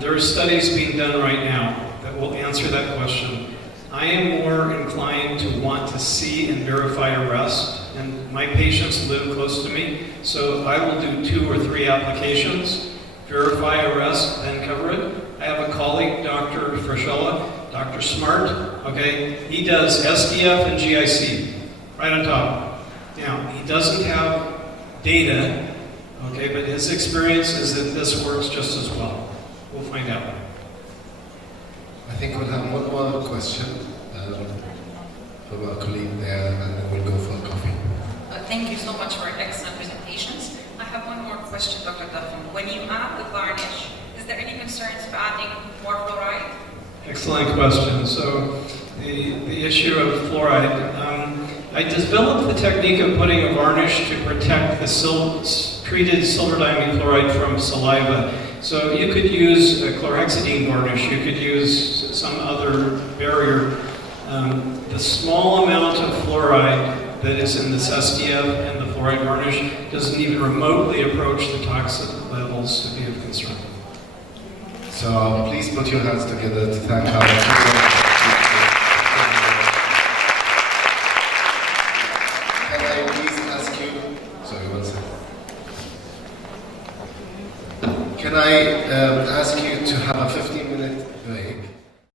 There are studies being done right now that will answer that question. I am more inclined to want to see and verify arrest, and my patients live close to me, so I will do 2 or 3 applications, verify arrest, then cover it. I have a colleague, Dr. Frischella, Dr. Smart, okay? He does SDF and GIC, right on top. Now, he doesn't have data, okay, but his experience is that this works just as well. We'll find out. I think we'll have one more question from our colleague there, and then we'll go for a coffee. Thank you so much for excellent presentations. I have one more question, Dr. Duffin. When you add the varnish, is there any concerns of adding more fluoride? Excellent question. So the issue of fluoride, I developed the technique of putting a varnish to protect the treated silver diamine fluoride from saliva. So you could use a chlorhexidine varnish, you could use some other barrier. The small amount of fluoride that is in this SDF and the fluoride varnish doesn't even remotely approach the toxic levels to be of concern. So please put your hands together to thank our people. Can I please ask you, sorry, one second. Can I ask you to have a 15